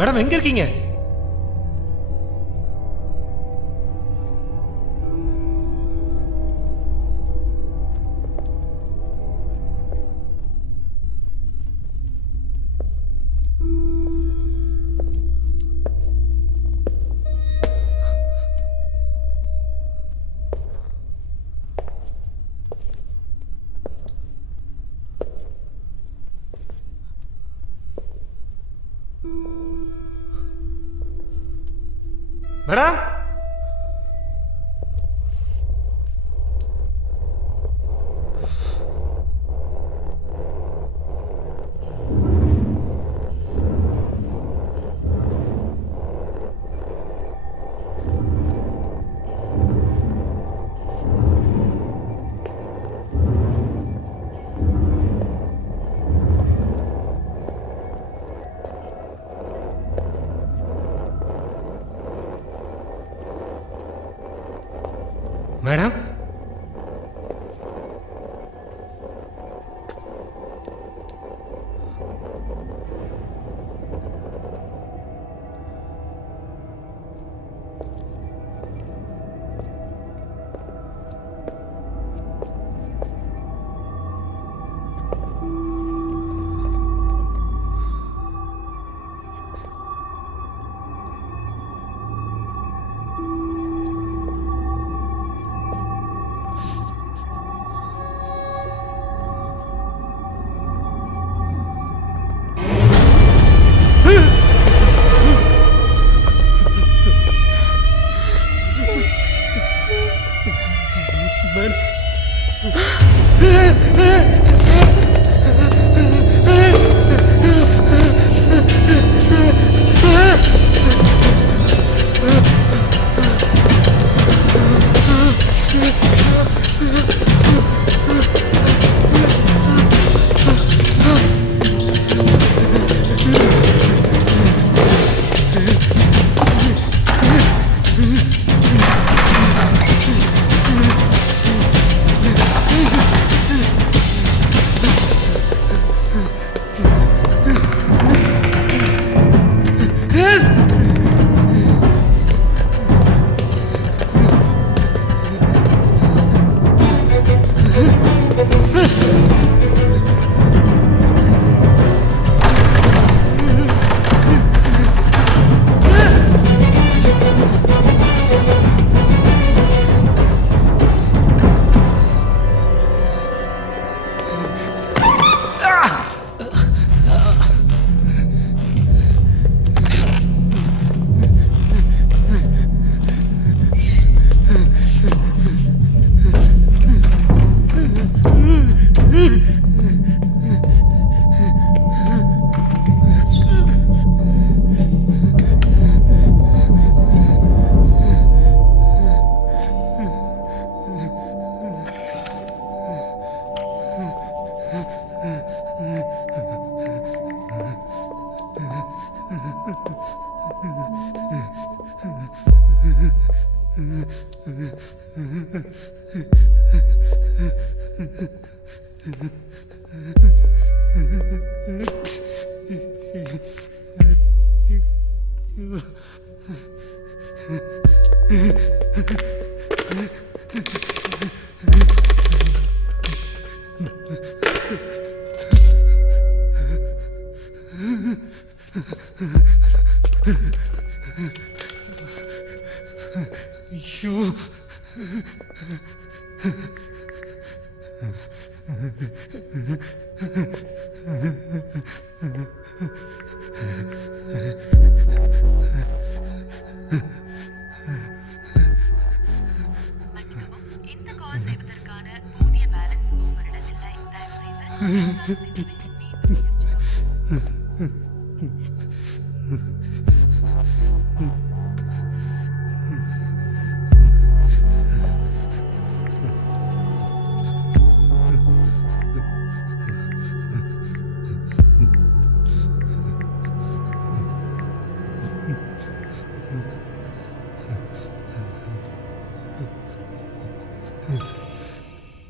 மேடம் எங்க இருக்கீங்க? Madam madam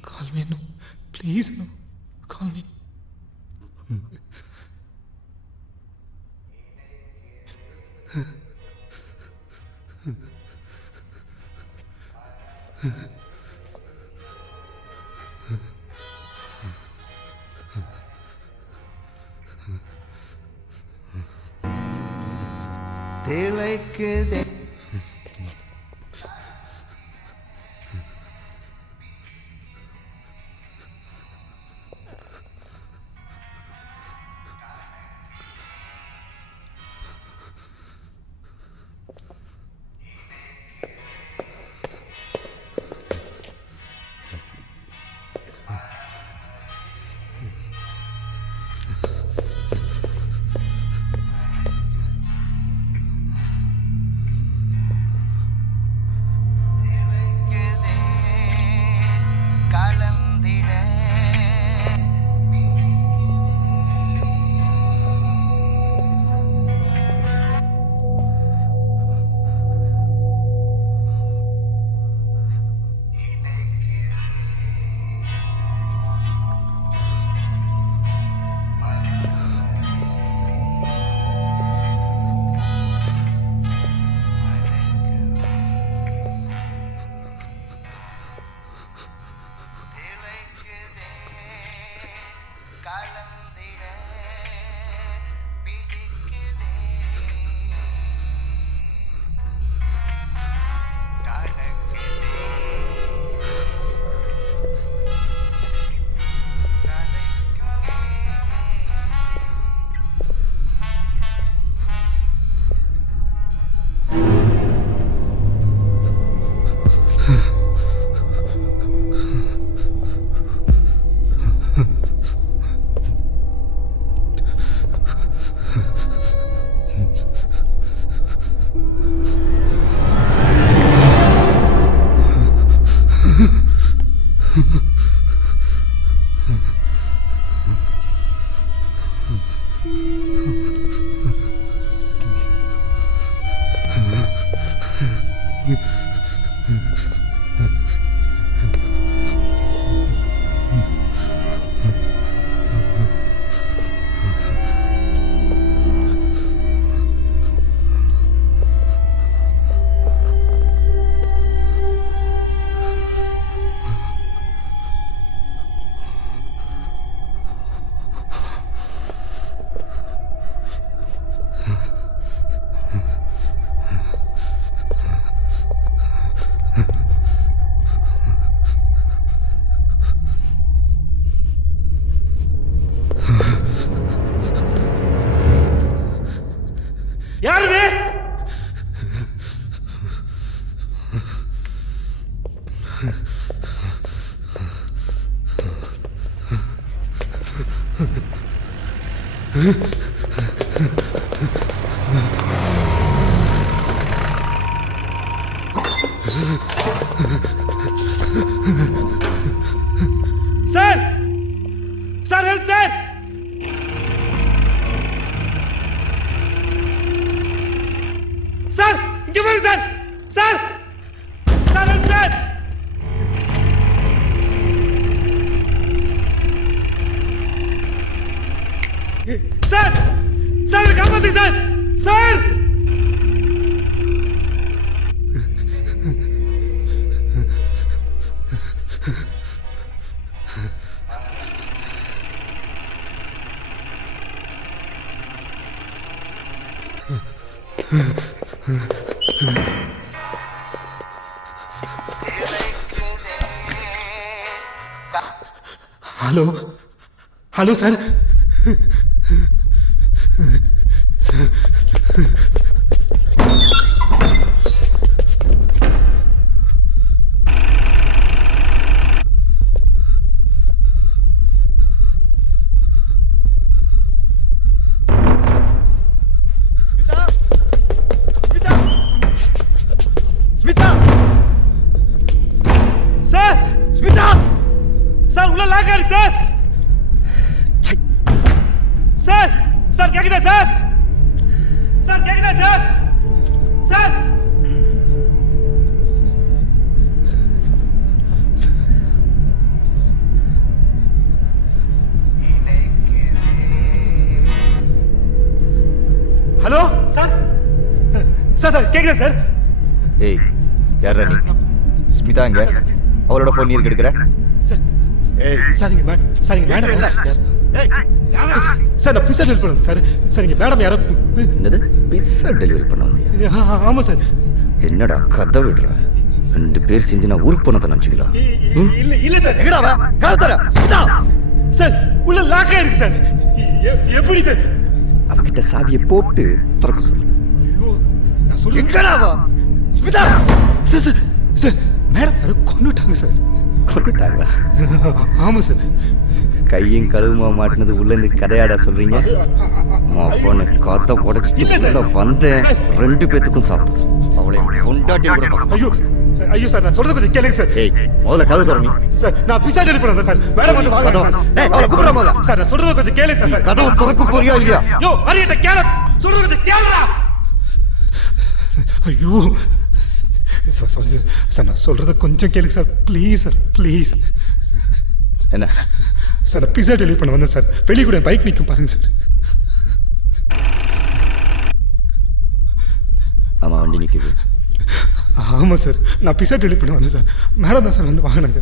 Call me, no. Please, no. Call me. திளைக்குதே sir sir help sir sir இங்க பாருங்க sir sir sir help sir sir sir காப்பாத்துங்க sir sir hello hello sir. Sir Smitha sir உள்ள லாக் ஆயிருக்கு சார். சார் சார் கேக்குதா சார்? சார் கேக்குதா sir? Sir hello sir. Sir sir கேக்குதா சார்? ஏய் யாரா நீ? ஸ்மிதா எங்க? அவளோட போன் நீ எதுக்கு எடுக்கிற? சார் மேடம் சார் நான் பிஸா டெலிவரி பண்ணேன் சார். சார் இங்க மேடம் யாரோ. என்னது பிஸா டெலிவரி பண்ண வந்தியா? ஆமா சார். என்னடா கதை விடுற? 2 பேர் செஞ்சு நான் ஊருக்கு போனதை நினைச்சுக்கலாம். இல்ல இல்ல சார். எங்கடா வா காலத்தர சார் உள்ள லாக் ஆயிருக்கு சார். எப்படி சார்? அவகிட்ட சாவியை போட்டு திறக்க சொல்லு. நான் சொல்றேன். எங்கடா வா Smita. Sir sir sir madam யாரோ கொன்னுட்டாங்க சார். கொன்னுட்டாங்களா? ஆமா சார். கையும் கழுவுமா மாட்டினது உள்ள இருந்து கதையாடா சொல்றீங்க? மாப்போன காத்த உடச்சிட்டு வந்தேன். 2 பேத்துக்கும் சாப்பிட்டு அவளை கொண்டாட்டி ஐயோ ஐயோ சார் நான் சொல்றது கொஞ்சம் கேளுங்க சார். ஏய் முதல்ல கதவு திறங்க சார். நான் பிஸா டெலிவரி பண்ணேன் சார். மேடம் வந்து வாங்க சார். ஏய் அவளை கூப்பிட முதல்ல. சார் நான் சொல்றது கொஞ்சம் கேளுங்க சார். கதவு திறக்க போறியா இல்லையா? யோ அரியட்ட கேளு. சொல்றது கொஞ்சம் கேளுடா. ஐயோ சார் சாரி சார். சார் நான் சொல்றத கொஞ்சம் கேளுங்க சார். Please sir please. என்ன சார் நான் பிஸா டெலிவரி பண்ண வந்தேன் சார். வெளியே கூட பைக் நிற்கும் பாருங்க சார். ஆமா வண்டி நிற்குது. ஆமாம் சார் நான் பிஸா டெலிவரி பண்ண வந்தேன் சார். மேடம் தான் சார் வந்து வாங்கினாங்க.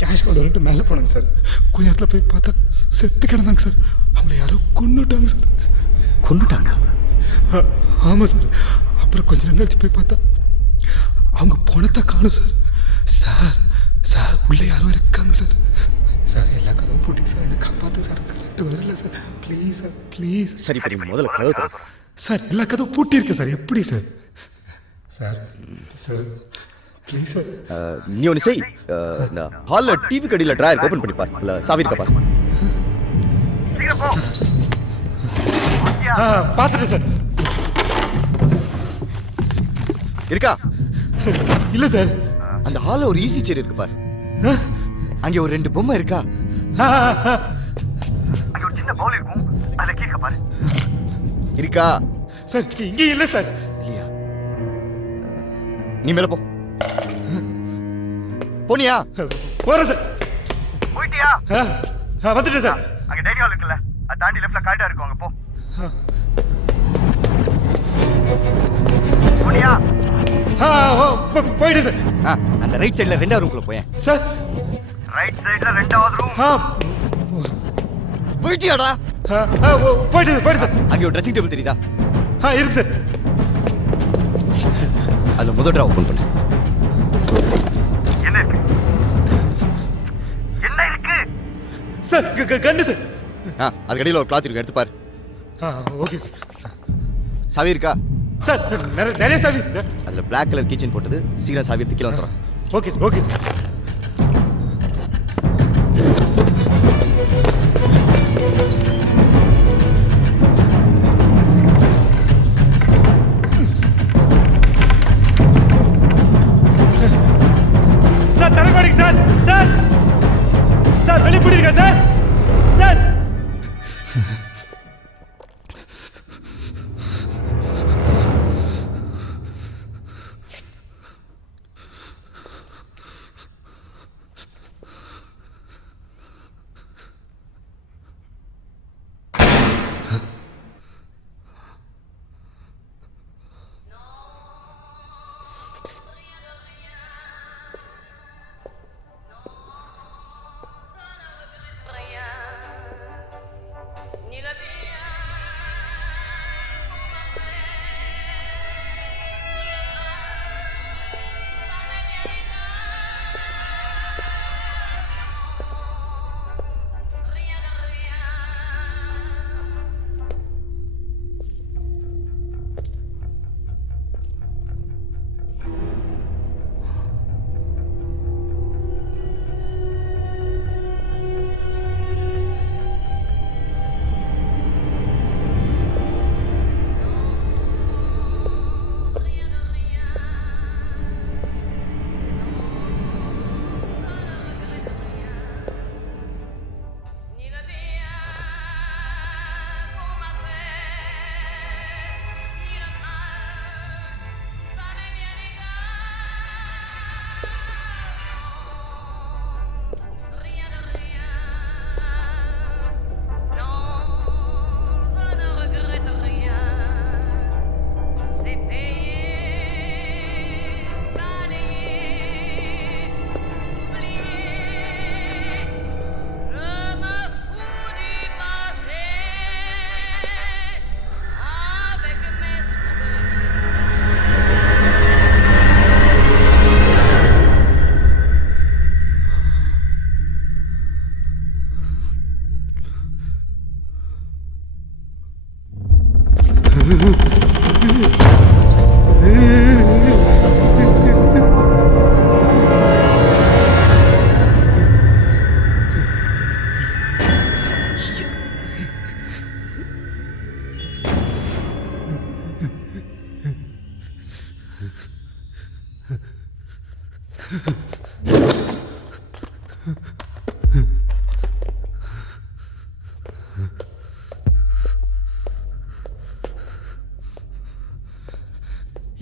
கேஷ் கொண்டு வந்துட்டு மேலே போனாங்க சார். கொஞ்ச நேரத்தில் போய் பார்த்தா செத்து கிடந்தாங்க சார். அவங்கள யாரோ கொன்னுட்டாங்க சார். கொன்னுட்டாங்க? ஆமாம் சார். அப்புறம் கொஞ்ச நேரம் கழிச்சு போய் பார்த்தா அவங்க பணத்தை காணும் சார். சார் சார் உள்ளே யாரோ இருக்காங்க சார். சார் எல்லா கதவும் பூட்டி சார். என்ன காப்பாற்றுங்க சார். கரெக்ட் வரல சார். Please sir please. சரி சரி முதல்ல கதவு திறக்க. சார் எல்லா கதவும் பூட்டி இருக்கு சார். எப்படி sir? Sir sir please sir. நீ ஒன்று செய். இந்த ஹாலில் டிவி கடியில் ட்ராயர் ஓப்பன் பண்ணி பாரு. இல்லை சாவி இருக்கா பாரு. பார்த்துட்டேன் சார். இருக்கா? சார் இல்லை சார். அந்த ஹாலில் ஒரு ஈஸி சேர் இருக்கு பாரு. அங்கே ஒரு 2 பொம்மை இருக்கா? அங்க ஒரு சின்ன பவுல் இருக்கும். அதுல கீழ பாரு. இருக்கா? சார் இங்கே இல்லை சார். இல்லையா? நீ மேல போ. போனியா? போறேன் சார். போயிட்டியா? வந்துட்டேன் சார். அங்க டைரி ஹால் இருக்குல்ல, அது தாண்டி லெஃப்ட்ல கார்டா இருக்கும். அங்க போ. போனியா? போயிட்டு சார். அந்த ரைட் சைடுல 2வது ரூம்குள்ள போயேன் சார். ரைட் சைடுல 2வது ரூம். போயிட்டியாடா? போயிட்டு சார். அங்கே ஒரு ட்ரெஸ்ஸிங் டேபிள் தெரியுதா? இருக்கு சார். அதுல முதல் ட்ரா ஓபன் பண்ணு. என்ன இருக்கு? என்ன இருக்கு? சார் கண்ணு சார். அது கடையில் ஒரு கிளாத் இருக்கு, எடுத்து பாரு. Okay sir. சாவி இருக்கா? சார் நிறைய சாவி சார். அதில் பிளாக் கலர் கீச்சன் போட்டது. சீக்கிரம் சாவி எடுத்து கீழே வந்துடுறோம். Okay sir. Okay sir. Sir தரமாடிங்க சார். சார் சார் வெளிப்பிடிங்க சார். சார்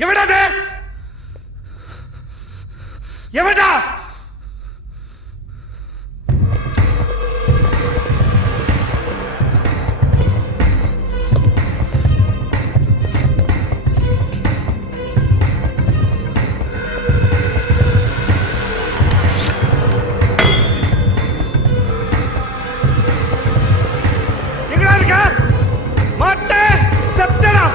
எவடா அது? எவடா? எங்கடா இருக்க? மாட்டே செத்தடா.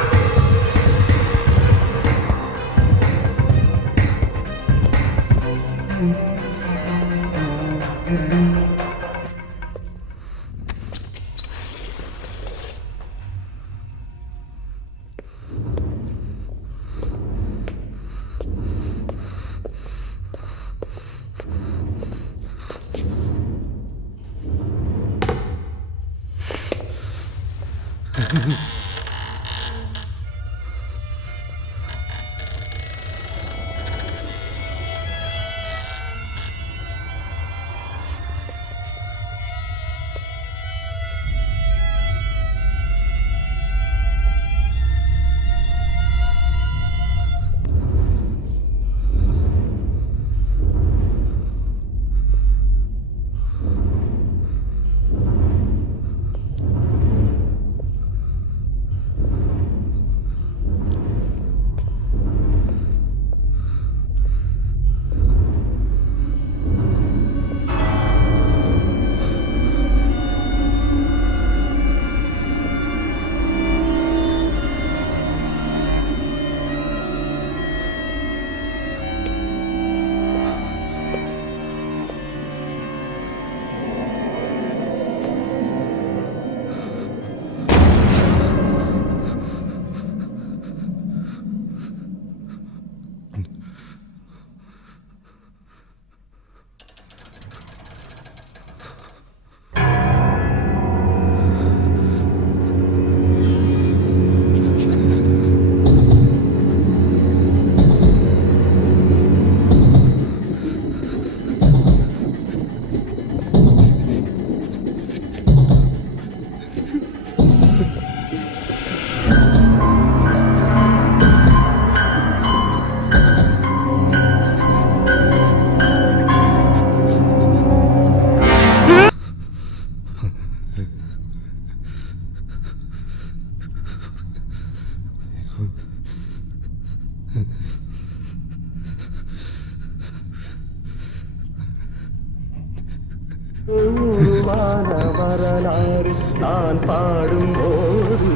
வரலாறு நான் பாடும்போது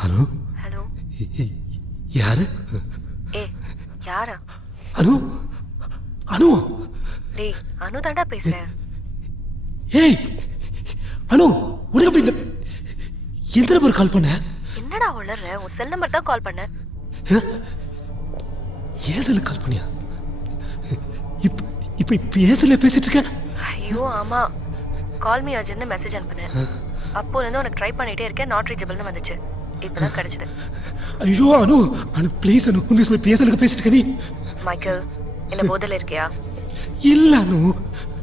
ஹலோ ஹலோ யாரு? ஏ யாரா? அனு அனு டேய் அனு தாண்டா பேசுறேன். ஏய் அனு உனக்கு அப்படி இந்த எந்த நம்பர் கால் பண்ண? என்னடா உளற? உன் செல் நம்பர் தான் கால் பண்ண. ஏன் செல்லுக்கு கால் பண்ணியா? இப்போ பேசல பேசிட்டு இருக்க. ஐயோ ஆமா, கால் மீ அர்ஜென்ட்னு மெசேஜ் அனுப்புனேன். அப்போலேருந்து உனக்கு ட்ரை பண்ணிட்டே இருக்கேன், நாட் ரீச்சபிள்னு வந்துச்சு. இப்பதான் கிடைச்சது. ஐயோ அனு ப்ளீஸ் அனு, உண்மை சொல்லி பேசலுக்கு பேசிட்டு இருக்க நீ. மைக்கேல், என்ன போதல இருக்கியா? இல்ல அனு,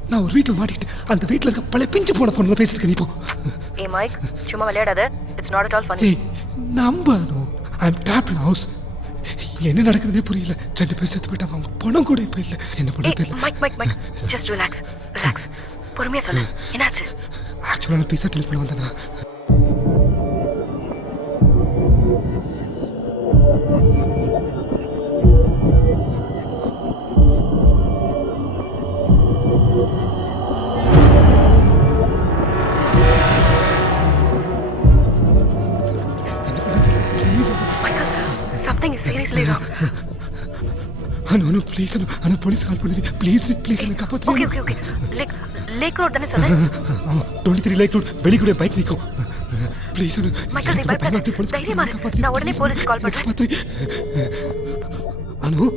நான் ஒரு வீட்டில் மாட்டிக்கிட்டு அந்த வீட்டில் இருக்க பழைய பிஞ்சு போன ஃபோன் தான் பேசிட்டு இருக்க நீ. இப்போ ஏ மைக், சும்மா விளையாடாத. It's not at all funny. ஏய் நம்ப அனு, ஐ அம் ட்ராப்ட் இன் ஹவுஸ். என்ன நடக்குதுன்னே புரியல. 2 பேர் செத்து போயிட்டாங்க, அவங்க பணம் கூட இப்போ இல்லை. என்ன பண்ண தெரியல. Mike Mike Mike, just relax relax. பொறுமையா சொல்லு, என்னாச்சு? ஆக்சுவலாக நான் பீஸா டெலிவரி பண்ண வந்தேனா. Something is seriously wrong. Anu please Anu police call பண்ணுறீங்க ப்ளீஸ் ப்ளீஸ் என்ன காப்பாற்று. Okay okay okay. Lake road தானே சொன்னேன்? ஆமாம் 23 லேக் ரோட். வெளிக்கூட பைக் நிற்கும். ப்ளீஸ் அனு மைக்கேல், நீ பயப்படாத. தைரியமா இரு, நான் உடனே போலீஸ்க்கு கால் பண்றேன். Anu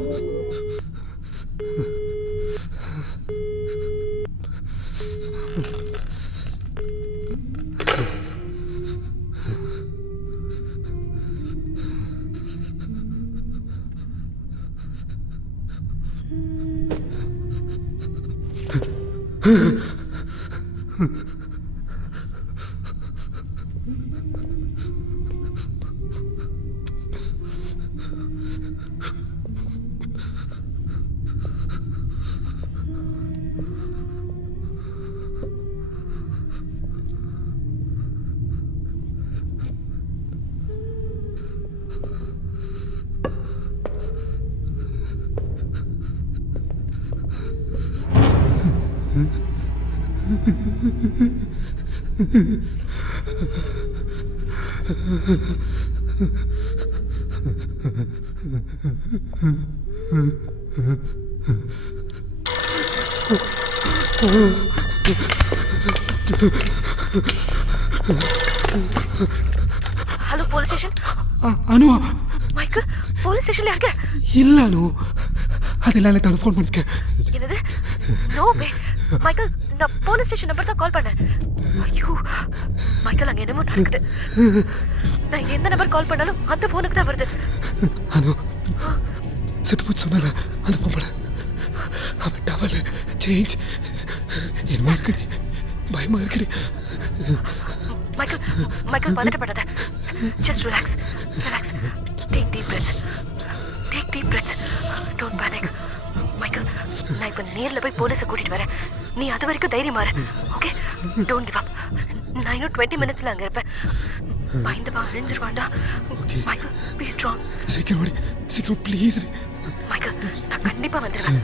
hello police station. Anu Michael, police ஸ்டேஷன்ல இருக்க? இல்ல அனு, அதெல்லாம் இல்லை. தான் ஃபோன் பண்ணிருக்கேன். என்னது? நோ வே மைக்கேல், நான் போலீஸ் ஸ்டேஷன் நம்பர் தான் கால் பண்ணேன். ஐயோ மைக்கேல், அங்கே என்னமோ நடக்குது. நான் எந்த நம்பர் கால் பண்ணாலும் அந்த ஃபோனுக்கு தான் வருது. அனு செத்து போச்சு சொன்னால அந்த பொம்பளை, அவன் டவல் சேஞ்ச் என்னமா இருக்குடி, பயமா இருக்குடி. மைக்கேல் மைக்கேல், பதட்டப்படாத. Just relax relax. Take deep breaths, take deep breaths. Don't panic. Michael, நான் இப்போ நேரில் போய் போலீஸை கூட்டிட்டு வரேன். நீ அது வரைக்கும் தைரியமா இரு. Okay, don't give up. நான் இன்னும் 20 மினிட்ஸ்ல அங்கே இருப்பேன். பயந்து வா, அழிஞ்சிருவாண்டா. Michael, be strong. சீக்கிரம் ஓடி, சீக்கிரம் ப்ளீஸ். மைக்கேல், நான் கண்டிப்பா வந்துடுவேன்.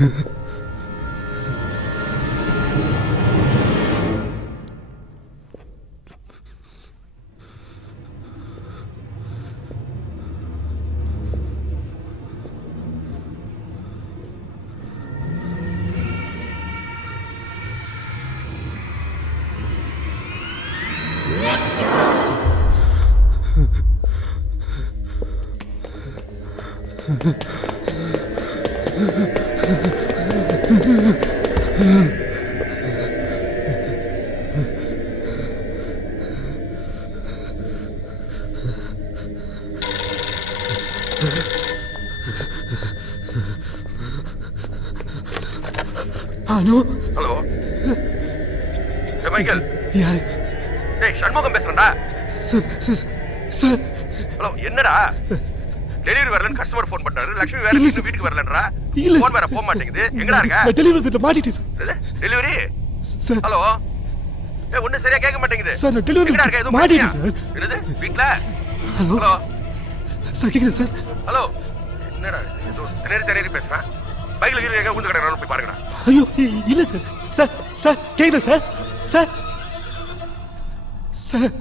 ஹலோ ஹலோ மைக்கேல் யாரு? டேய் சண்முகம் பேசுறேன்டா. சார் ஹலோ என்னடா டெலிவரி வரலன்னு கஸ்டமர் ஃபோன் பண்றாரு. லட்சுமி வேற வீட்டுக்கு வரலன்றா. இல்ல ஃபோன் வேற போக மாட்டேங்குது. எங்கடா இருக்க? நான் டெலிவரி திட்ட மாட்டிட்டேன் சார். டெலிவரி சார் ஹலோ ஏய் ஒண்ணு சரியா கேட்க மாட்டேங்குது. சார் நான் டெலிவரி எங்கடா இருக்க? எதுவும் மாட்டிட்டேன் மாட்டியா? சார். என்னது வீட்ல? ஹலோ ஹலோ சார் கேக்குது சார். ஹலோ என்னடா ஏதோ தெரி பேசுறேன். பைக்ல கீழ எங்க உந்து கடை போய் பாருங்கடா. ஐயோ இல்ல சார். சார் சார் கேக்குதா சார்? சார் சார்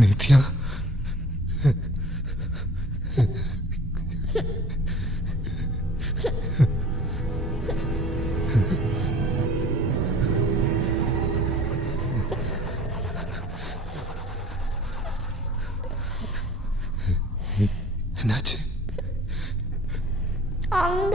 நித்யா என்னாச்சு? அங்க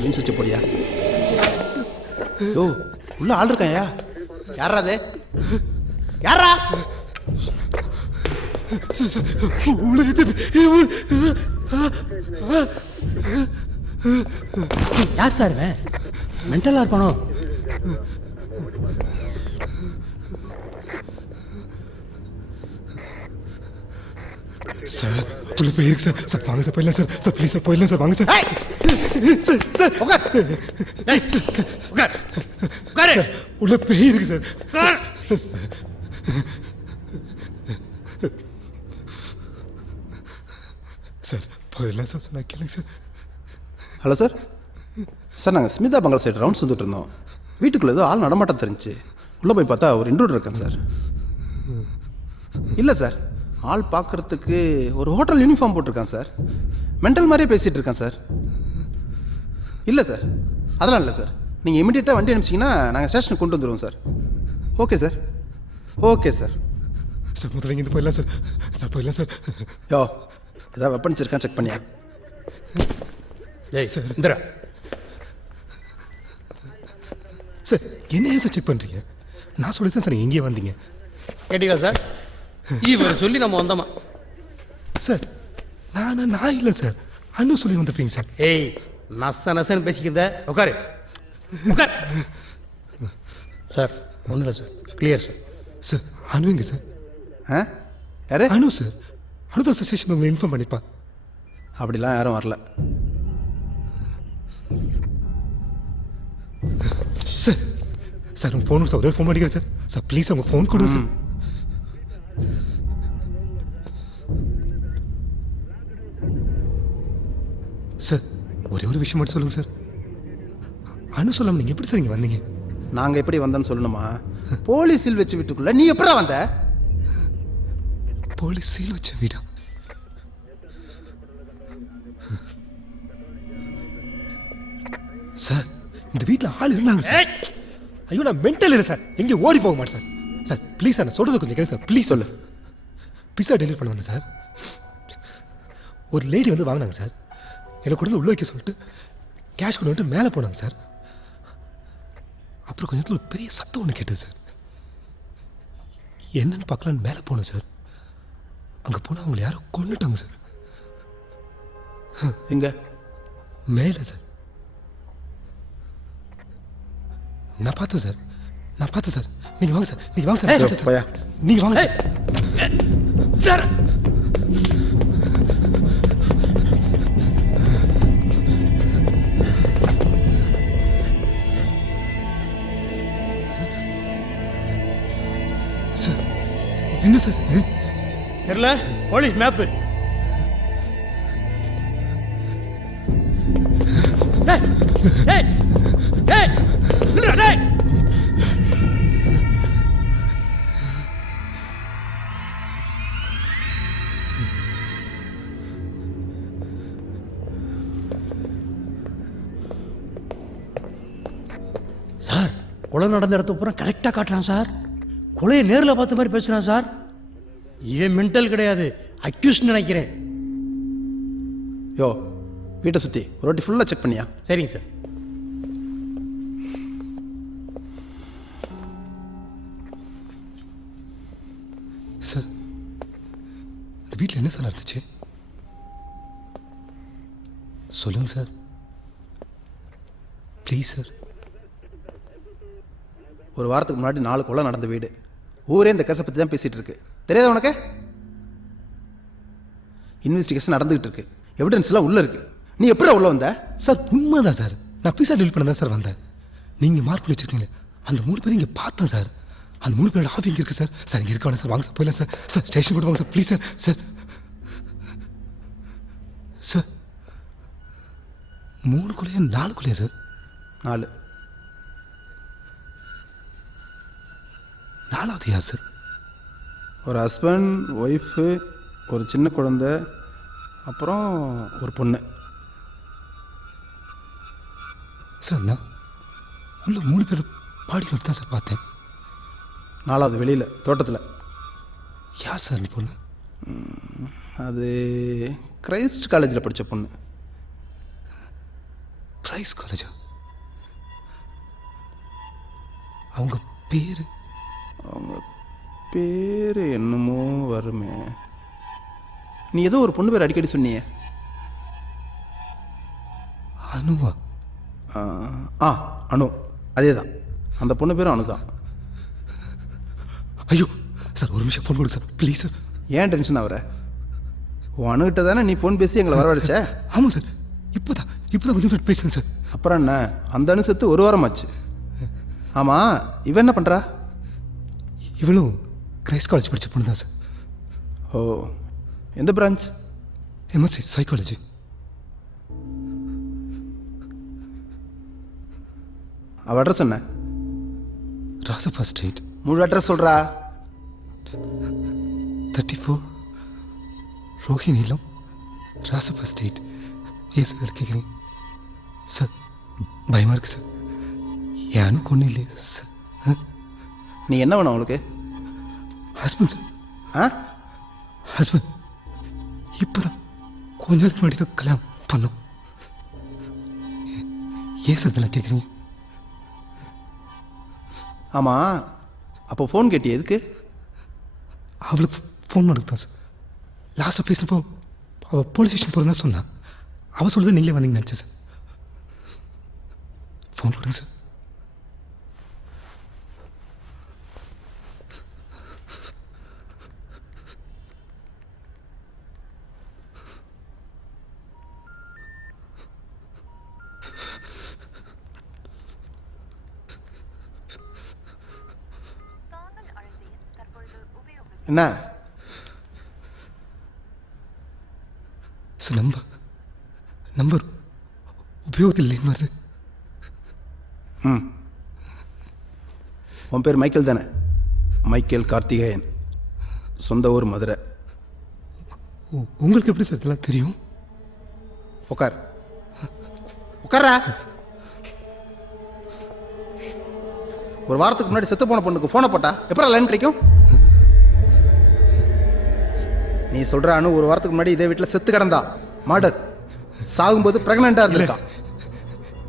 மீன் சுவிட்ச போடியா? யோ உள்ள ஆள் இருக்காயா? யாரா அது? யாரா? யார் சார் இவன்? மென்டலாக இருப்பானோ? சார் உள்ள போய் இருக்கு சார். சார் வாங்க சார், போயிடலாம் சார். சார் ப்ளீஸ் சார், போயிடலாம் சார். வாங்க சார். சார் சார் உட்காரு. உள்ள பேய் இருக்கு சார். சார் போயிடலாம் சார். சொன்னா கேளுங்க சார். Hello sir. சார் நாங்கள் ஸ்மிதா பங்கல் சைடு ரவுண்ட்ஸ் வந்துட்டு இருந்தோம். வீட்டுக்குள்ளே ஏதோ ஆள் நடமாட்டம் தெரிஞ்சு உள்ளே போய் பார்த்தா ஒரு இன்ட்ரூடர் இருக்கேன் சார். இல்லை சார், ஆள் பார்க்குறதுக்கு ஒரு ஹோட்டல் யூனிஃபார்ம் போட்டிருக்கான் சார். மென்டல் மாதிரியே பேசிகிட்டு இருக்கான் சார். இல்லை சார், அதெல்லாம் இல்லை சார். நீங்கள் இமீடியட்டாக வண்டி அனுப்பிச்சிங்கன்னா நாங்கள் ஸ்டேஷனுக்கு கொண்டு வந்துடுவோம் sir. Okay sir. Okay sir. Sir முதல்ல இங்கே போயிடலாம் சார். சார் போயிடலாம் சார். யோ ஏதாவது வெப்பன்ஸ் இருக்கான்னு செக் பண்ணியா? ஏய் சார் இந்திரா. சார் என்ன ஏன் சார் செக் பண்ணுறீங்க? நான் சொல்லி தான் சார் எங்கேயே வந்தீங்க. கேட்டீங்களா சார்? இவர் சொல்லி நம்ம வந்தோமா? சார் நான் இல்லை சார், அண்ணன் சொல்லி வந்திருப்பீங்க சார். ஏய் நசன்னு பேசிக்கிறத. உட்காரு உட்கார். சார் ஒன்றும் இல்லை சார், கிளியர் சார். சார் அனுங்க சார். ஆ யாரு? அனு சார். அனுதான் சார் ஸ்டேஷன் உங்களை இன்ஃபார்ம் பண்ணிப்பா. அப்படிலாம் யாரும் வரல சார். சார் உங்கள் ஃபோன் சார், ஃபோன் பண்ணிக்கிறேன் சார். சார் ப்ளீஸ் உங்கள் ஃபோன் கொடுங்க சார். சார் ஒரே ஒரு விஷயம் மட்டும் சொல்லுங்கள் சார். அனு சொல்லாமல் நீங்கள் எப்படி சார் இங்கே வந்தீங்க? நாங்கள் எப்படி வந்தோன்னு சொல்லணுமா? போலீஸ் சீல் வச்சு வீட்டுக்குள்ள நீ எப்படா வந்த? போலீஸ் சீல் வச்ச வீடா? சார் இந்த வீட்டில் ஆள் இருந்தாங்க சார். ஐயோ நான் மென்டல் இல்லை சார், எங்கேயும் ஓடி போக மாட்டேன் சார். சார் ப்ளீஸ் சார், நான் சொல்கிறது கொஞ்சம் கேட்க சார். ப்ளீஸ் சொல்லு. பிஸா டெலிவரி பண்ண வந்தேன் சார். ஒரு லேடி வந்து வாங்கினாங்க சார். என்னை கொண்டு உள்ள வைக்க சொல்லிட்டு கேஷ் கொண்டு வந்துட்டு மேலே போனாங்க சார். அப்புறம் கொஞ்சத்தில் ஒரு பெரிய சத்தம் ஒன்று கேட்டது சார். என்னன்னு பார்க்கலான்னு மேலே போனேன் சார். அங்கே போனால் அவங்களை யாரோ கொண்டுட்டாங்க சார். எங்க? மேலே சார். நான் பார்த்தேன் சார், நான் பார்த்தேன் சார். நீங்கள் வாங்க சார், நீங்கள் வாங்க சார். நீங்கள் வாங்க சார். சார் என்ன சார் இது? தெரியல, போலீஸ் மேப்பு. சார் கொலை நடந்த இடத்த பூரா கரெக்டாக காட்டுறான் சார். கொலையை நேரில் பார்த்த மாதிரி பேசுகிறான் சார். இவன் மென்டல் கிடையாது, அக்யூஸ்ட் நினைக்கிறேன். யோ வீட்டை சுற்றி ஒரு வாட்டி ஃபுல்லாக செக் பண்ணியா? சரிங்க சார். சார் இந்த வீட்டில் என்ன சார் நடந்துச்சு? சொல்லுங்க சார் ப்ளீஸ் சார். ஒரு வாரத்துக்கு முன்னாடி 4 கொலை நடந்த வீடு. ஊரே இந்த கேஸை பற்றி தான் பேசிகிட்டு இருக்கு. தெரியாத உனக்கு? இன்வெஸ்டிகேஷன் நடந்துகிட்டு இருக்கு. எவிடன்ஸ்லாம் உள்ளே இருக்கு. நீ எப்படி உள்ள வந்த? சார் உண்மைதான் சார், நான் பீஸா டெலிவரி பண்ண தான் சார் வந்தேன். நீங்கள் மார்க் பண்ணி வச்சுருக்கீங்களே அந்த 3 பேரும் இங்கே பார்த்தேன் சார். அந்த 3 பேரோட ஆஃப் இங்கே இருக்குது சார். சார் இங்கே இருக்க வேணாம் சார், வாங்க சார் போயிடலாம் சார். சார் ஸ்டேஷன் கூட வாங்க sir please sir. Sir sir 3 கொலையா 4 கொலையா சார்? 4. 4வது யார் சார்? ஒரு ஹஸ்பண்ட், ஒய்ஃபு, ஒரு சின்ன குழந்தை, அப்புறம் ஒரு பொண்ணு. சார் நான் உள்ள 3 பேர் பாடி தான் சார் பார்த்தேன். 4வது வெளியில் தோட்டத்தில். யார் சார் அந்த பொண்ணு? அது கிரைஸ்ட் காலேஜில் படித்த பொண்ணு. கிரைஸ்ட் காலேஜா? அவங்க பேர்? அவங்க பேர் என்னமோ வருமே. நீ ஏதோ ஒரு பொண்ணு பேர் அடிக்கடி சொன்னியே. அனுவா? அனு, அதே தான். அந்த பொண்ணு பேரும் அனு தான். ஐயோ சார், ஒரு நிமிஷம் ஃபோன் கொடுங்க சார், ப்ளீஸ் சார். ஏன் டென்ஷன் ஆகுற? உன் அணுகிட்ட தானே நீ ஃபோன் பேசி எங்களை வரவழைச்ச? ஆமாம் சார், இப்போதான் கொஞ்சம் நேரம் பேசுங்க சார். அப்புறம் என்ன, அந்த அணு செத்து ஒரு வாரமாச்சு. ஆமாம், இவன் என்ன பண்ணுறா? இவளும் கிரைஸ்ட் காலேஜ் படித்த பொண்ணு தான் சார். ஓ, எந்த பிரான்ச்? MSc psychology. அவள் அட்ரஸ் என்ன? ராசப்பா ஸ்ட்ரீட். முழு அட்ரஸ் சொல்கிறா. 34 ரோஹிணிலம், ராசப்பா ஸ்ட்ரீட். ஏன் சார் கேட்குறீங்க? சார் பயமாக இருக்குது சார், யானுக்கு ஒன்றும் இல்லையே சார். நீ என்ன வேணும் அவளுக்கு? Husband sir. ஹஸ்பண்ட் இப்போதான் கொஞ்ச நாளைக்கு முன்னாடி தான் கல்யாணம் பண்ணோம். ஏன் சார் இதெல்லாம் கேட்குறீங்க? ஆமாம், அப்போ ஃபோன் கேட்டி எதுக்கு? அவளுக்கு ஃபோன் பண்ணுறது தான் சார். லாஸ்ட்டாக பேசினப்போ அவள் போலீஸ் ஸ்டேஷன் போகிறதா சொன்னான். அவள் சொல்லுறது நீங்களே வந்தீங்கன்னு நினச்சேன் சார். ஃபோன் கொடுங்க சார். என்ன சார், நம்பர் உபயோகத்தில் இல்லைன்னு வருது. உன் பேர் மைக்கேல் தானே? மைக்கேல் கார்த்திகேயன், சொந்த ஊர் மதுரை. உங்களுக்கு எப்படி சார் இதெல்லாம் தெரியும்? உட்கார்றா. ஒரு வாரத்துக்கு முன்னாடி செத்து போன பொண்ணுக்கு ஃபோனை போட்டா எப்பறம் லைன் கிடைக்கும்? நீ சொல்ற அனு ஒரு வாரத்துக்கு முன்னாடி இதே வீட்டில் செத்து கிடந்தா. மர்டர். சாகும்போது பிரெக்னெண்டா இருந்திருக்கா.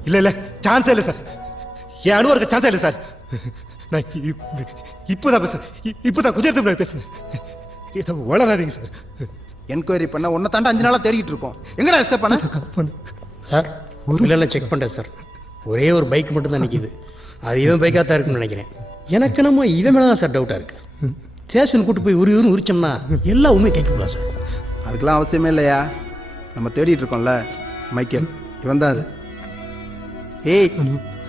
இல்லை சான்ஸே இல்லை சார். என் அனுவா இருக்க சான்ஸே இல்லை சார். நான் இப்போதான் பேசுறேன், இப்போதான் குஜராத் பேசுறேன். இதை வளராதீங்க சார். என்கொயரி பண்ண உன்னை தாண்ட 5 நாளாக தேடிட்டு இருக்கோம். எங்கடா எஸ்கேப் பண்ண? சார் ஒரு இல்லை செக் பண்ணிட்டேன் சார். ஒரே ஒரு பைக் மட்டும் தான் நிற்கிது. அது இவன் பைக்காக தான் இருக்குன்னு நினைக்கிறேன். எனக்கு நம்ம இவன் மேலே தான் சார் டவுட்டாக இருக்குது. ஸ்டேஷன் கூட்டு போய் உரிச்சோம்னா எல்லா உண்மையும் கேட்கக்கூடாது சார். அதுக்கெல்லாம் அவசியமே இல்லையா, நம்ம தேடிட்டு இருக்கோம்ல. மைக்கேல் இவன் தான் அது. ஏய்,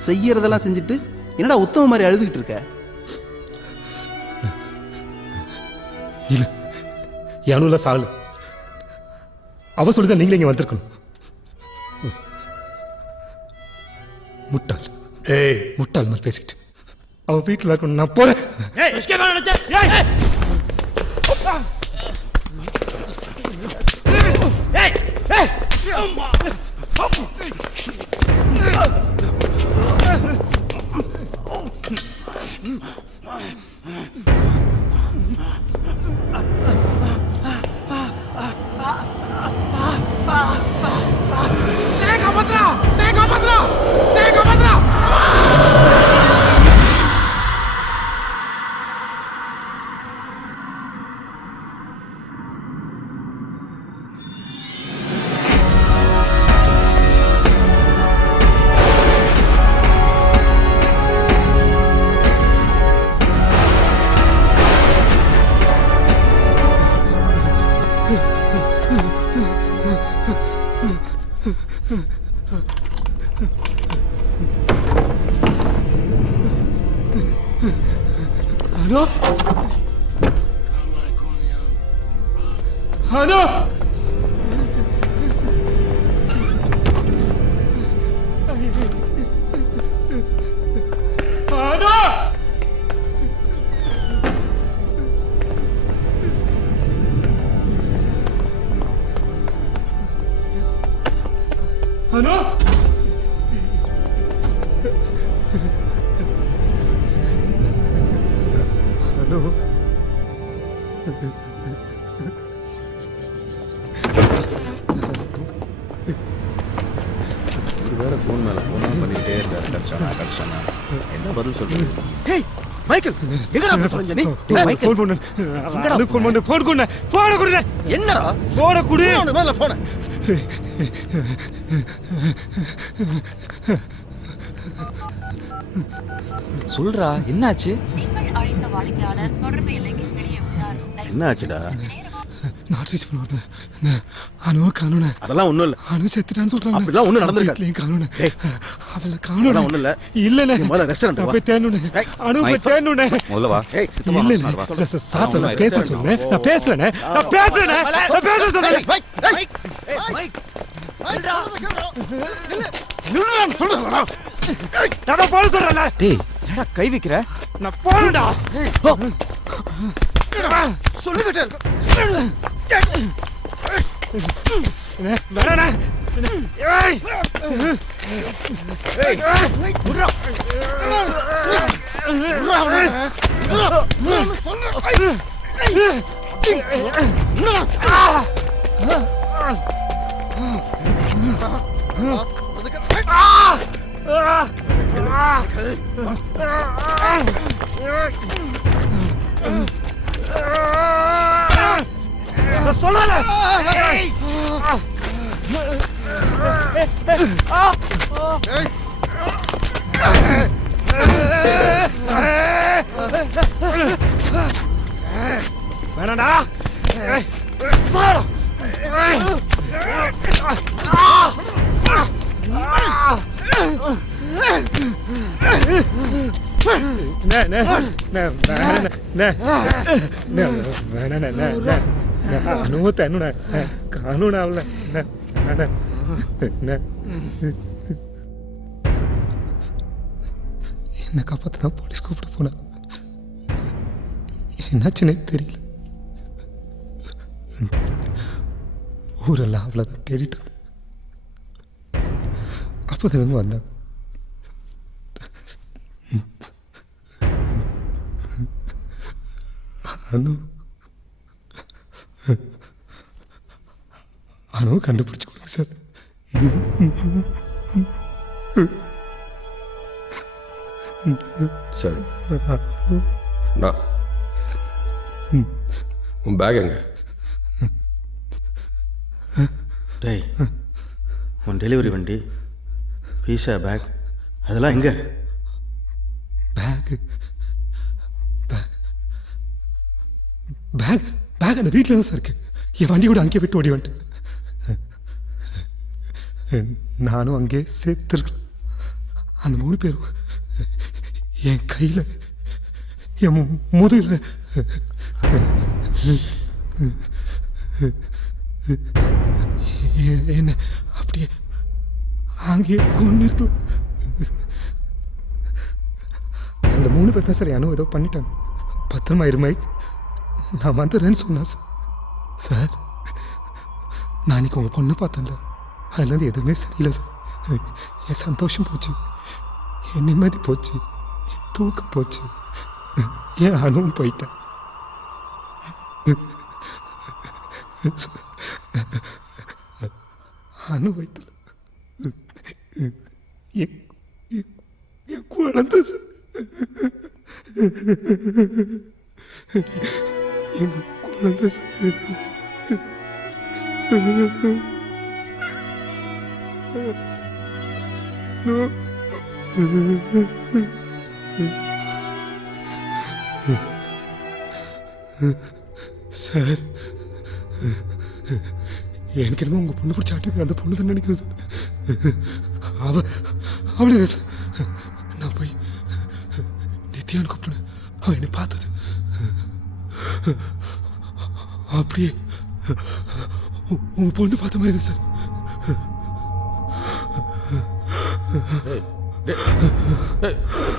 செய்யறதெல்லாம் செஞ்சுட்டு என்னடா உத்தம மாதிரி அழுதுகிட்டு இருக்க? இல்லை, யானுல சாகல. அவ சொல்லிதான் நீங்களே இங்கே வந்திருக்கணும். முட்டாள் மாதிரி பேசிட்டு அவன் வீட்டில் இருக்கணும். நான் போறேன். Ano? Ano? Ano? Ano? Ano? ஒரு வேற ஃபோன் மேலே ஃபோன் பண்ணிக்கிட்டே இருந்தார். கஷ்டம் என்ன பதில் சொல்றது? ஹேய் மைக்கேல், எங்கடா போறீங்க நீ? ஃபோன் பண்ணு. ஃபோன் பண்ணு. ஃபோன் கொடு. ஃபோன் கொடு. என்னடா? ஃபோன் கொடு. அவன மேல ஃபோன். சொல்றா என்னாச்சு? என்ன ஆச்சுடா? நாட் பண்ணுவாங்க அனுவ காணுன அதெல்லாம் ஒண்ணும் இல்ல. அனு செத்துட்டான்னு சொல்றாங்க. அப்படிலாம் ஒண்ணும் நடந்திருக்காது. காணுன அவள அதெல்லாம் காணுன ஒண்ணும் இல்ல. இல்லனே முதல்ல ரெஸ்டாரண்ட் வா. போய் தேனுனே அனு போய் தேனுனே முதல்ல வா. இல்ல சார் நான் பேச சொல்றேன். நான் பேசுறேனே சொல்றேன். நான் போட சொல்றேன்ல. டேய் என்னடா கை வைக்கிற? நான் போறேன்டா. சொல்லிக்கிட்டே இருக்க. வேணானே. ஏய் புறா. சொல்லல. வேணாடா. அனுபவத்தை என்ன காணூன அவள என்ன காப்பாற்ற தான் போலீஸ் கூப்பிட்டு போன. என்னாச்சுன்னே தெரியல. ஊரெல்லாம் அவ்வளோதான் தேடிட்டு இருந்தேன். அப்போதுலேருந்து வந்தாங்க. அனு கண்டுபிடிச்சு கொடுங்க சார். சரி நான் உன் பேக் எங்க? டேய் உன் டெலிவரி வண்டி பீஸா பேக் அதெல்லாம் எங்க? பேக் பேக் பேக் அந்த வீட்டில் தான் சார் இருக்கு. என் வண்டி கூட அங்கேயே விட்டு ஓடி வந்துட்டு நானும் அங்கே சேர்த்துருக்கேன். அந்த 3 பேரும் என் கையில் என் முதுகில் என்ன அப்படியே அங்கேயே கொண்டு இருக்கலாம். அந்த 3 பேர் தான் சார் அனு ஏதோ பண்ணிட்டாங்க. பத்திரமா இருமை நான் வந்துடுறேன்னு சொன்னேன் சார். நான் இன்னைக்கு உங்கள் பொண்ணு பார்த்தேன்ல, அதுலேருந்து எதுவுமே சரியில்லை சார். என் சந்தோஷம் போச்சு, என் நிம்மதி போச்சு, என் தூக்கம் போச்சு, என் அனுவும் போயிட்டேன். அனு வயிற்றுல என் குழந்தை சார். எங்க குழந்தை சார். சார் எனக்கு என்னமோ உங்க பொண்ணு பிடிச்சாட்டுக்கு அந்த பொண்ணு தான் நினைக்கிறேன் சார். அவளே சார். நான் போய் நித்யான்னு கூப்பிட்டேன். அவன் என்னை பார்த்தது அப்படியே உங்க பொண்ணு பார்த்த மாதிரி சார்.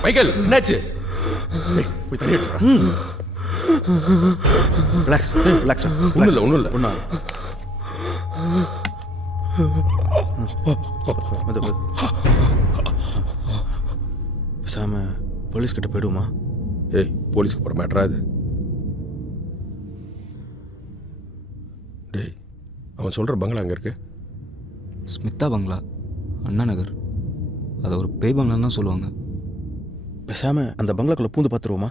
மைக்கேல் என்னாச்சு? போய் தண்ணி எடுத்துறா. Relax relax. ஒன்றும் இல்லை பேசாம போலீஸ் கிட்ட போயிடுமா? ஏய் போலீஸ்க்கு போகிற மேட்டரா இது? டேய் அவன் சொல்கிற பங்களா அங்கே இருக்கு. ஸ்மிதா பங்களா, அண்ணா நகர். அதை ஒரு பேய் பங்களான்னு தான் சொல்லுவாங்க. பேசாம அந்த பங்களாக்குள்ளே பூந்து பார்த்துருவோமா?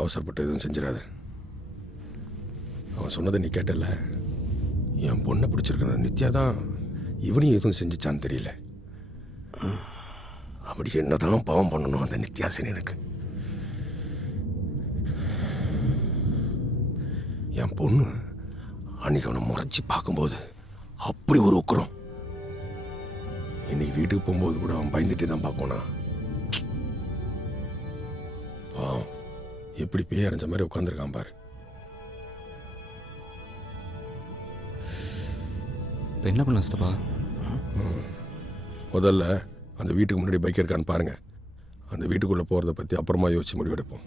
அவசரப்பட்டு எதுவும் செஞ்சிடாத. அவன் சொன்னதை நீ கேட்டல, என் பொண்ணை பிடிச்சிருக்கிற நித்யா தான் இவனையும் எதுவும் செஞ்சுச்சான்னு தெரியல. அப்படி என்னதான் பாவம் பண்ணணும் அந்த நித்யாசன் எனக்கு. என் பொண்ணு அன்னைக்கு அவனை முறைச்சி பார்க்கும்போது அப்படி ஒரு உக்கரம். இன்னைக்கு வீட்டுக்கு போகும்போது கூட அவன் பயந்துட்டு தான் பார்ப்போனா. பாவம் எப்படி பேய் அரைஞ்ச மாதிரி உட்காந்துருக்கான் பாரு. இப்போ என்ன பண்ண சித்தப்பா? முதல்ல அந்த வீட்டுக்கு முன்னாடி பைக் இருக்கான்னு பாருங்க. அந்த வீட்டுக்குள்ளே போகிறத பற்றி அப்புறமா யோசிச்சு முடிவெடுப்போம்.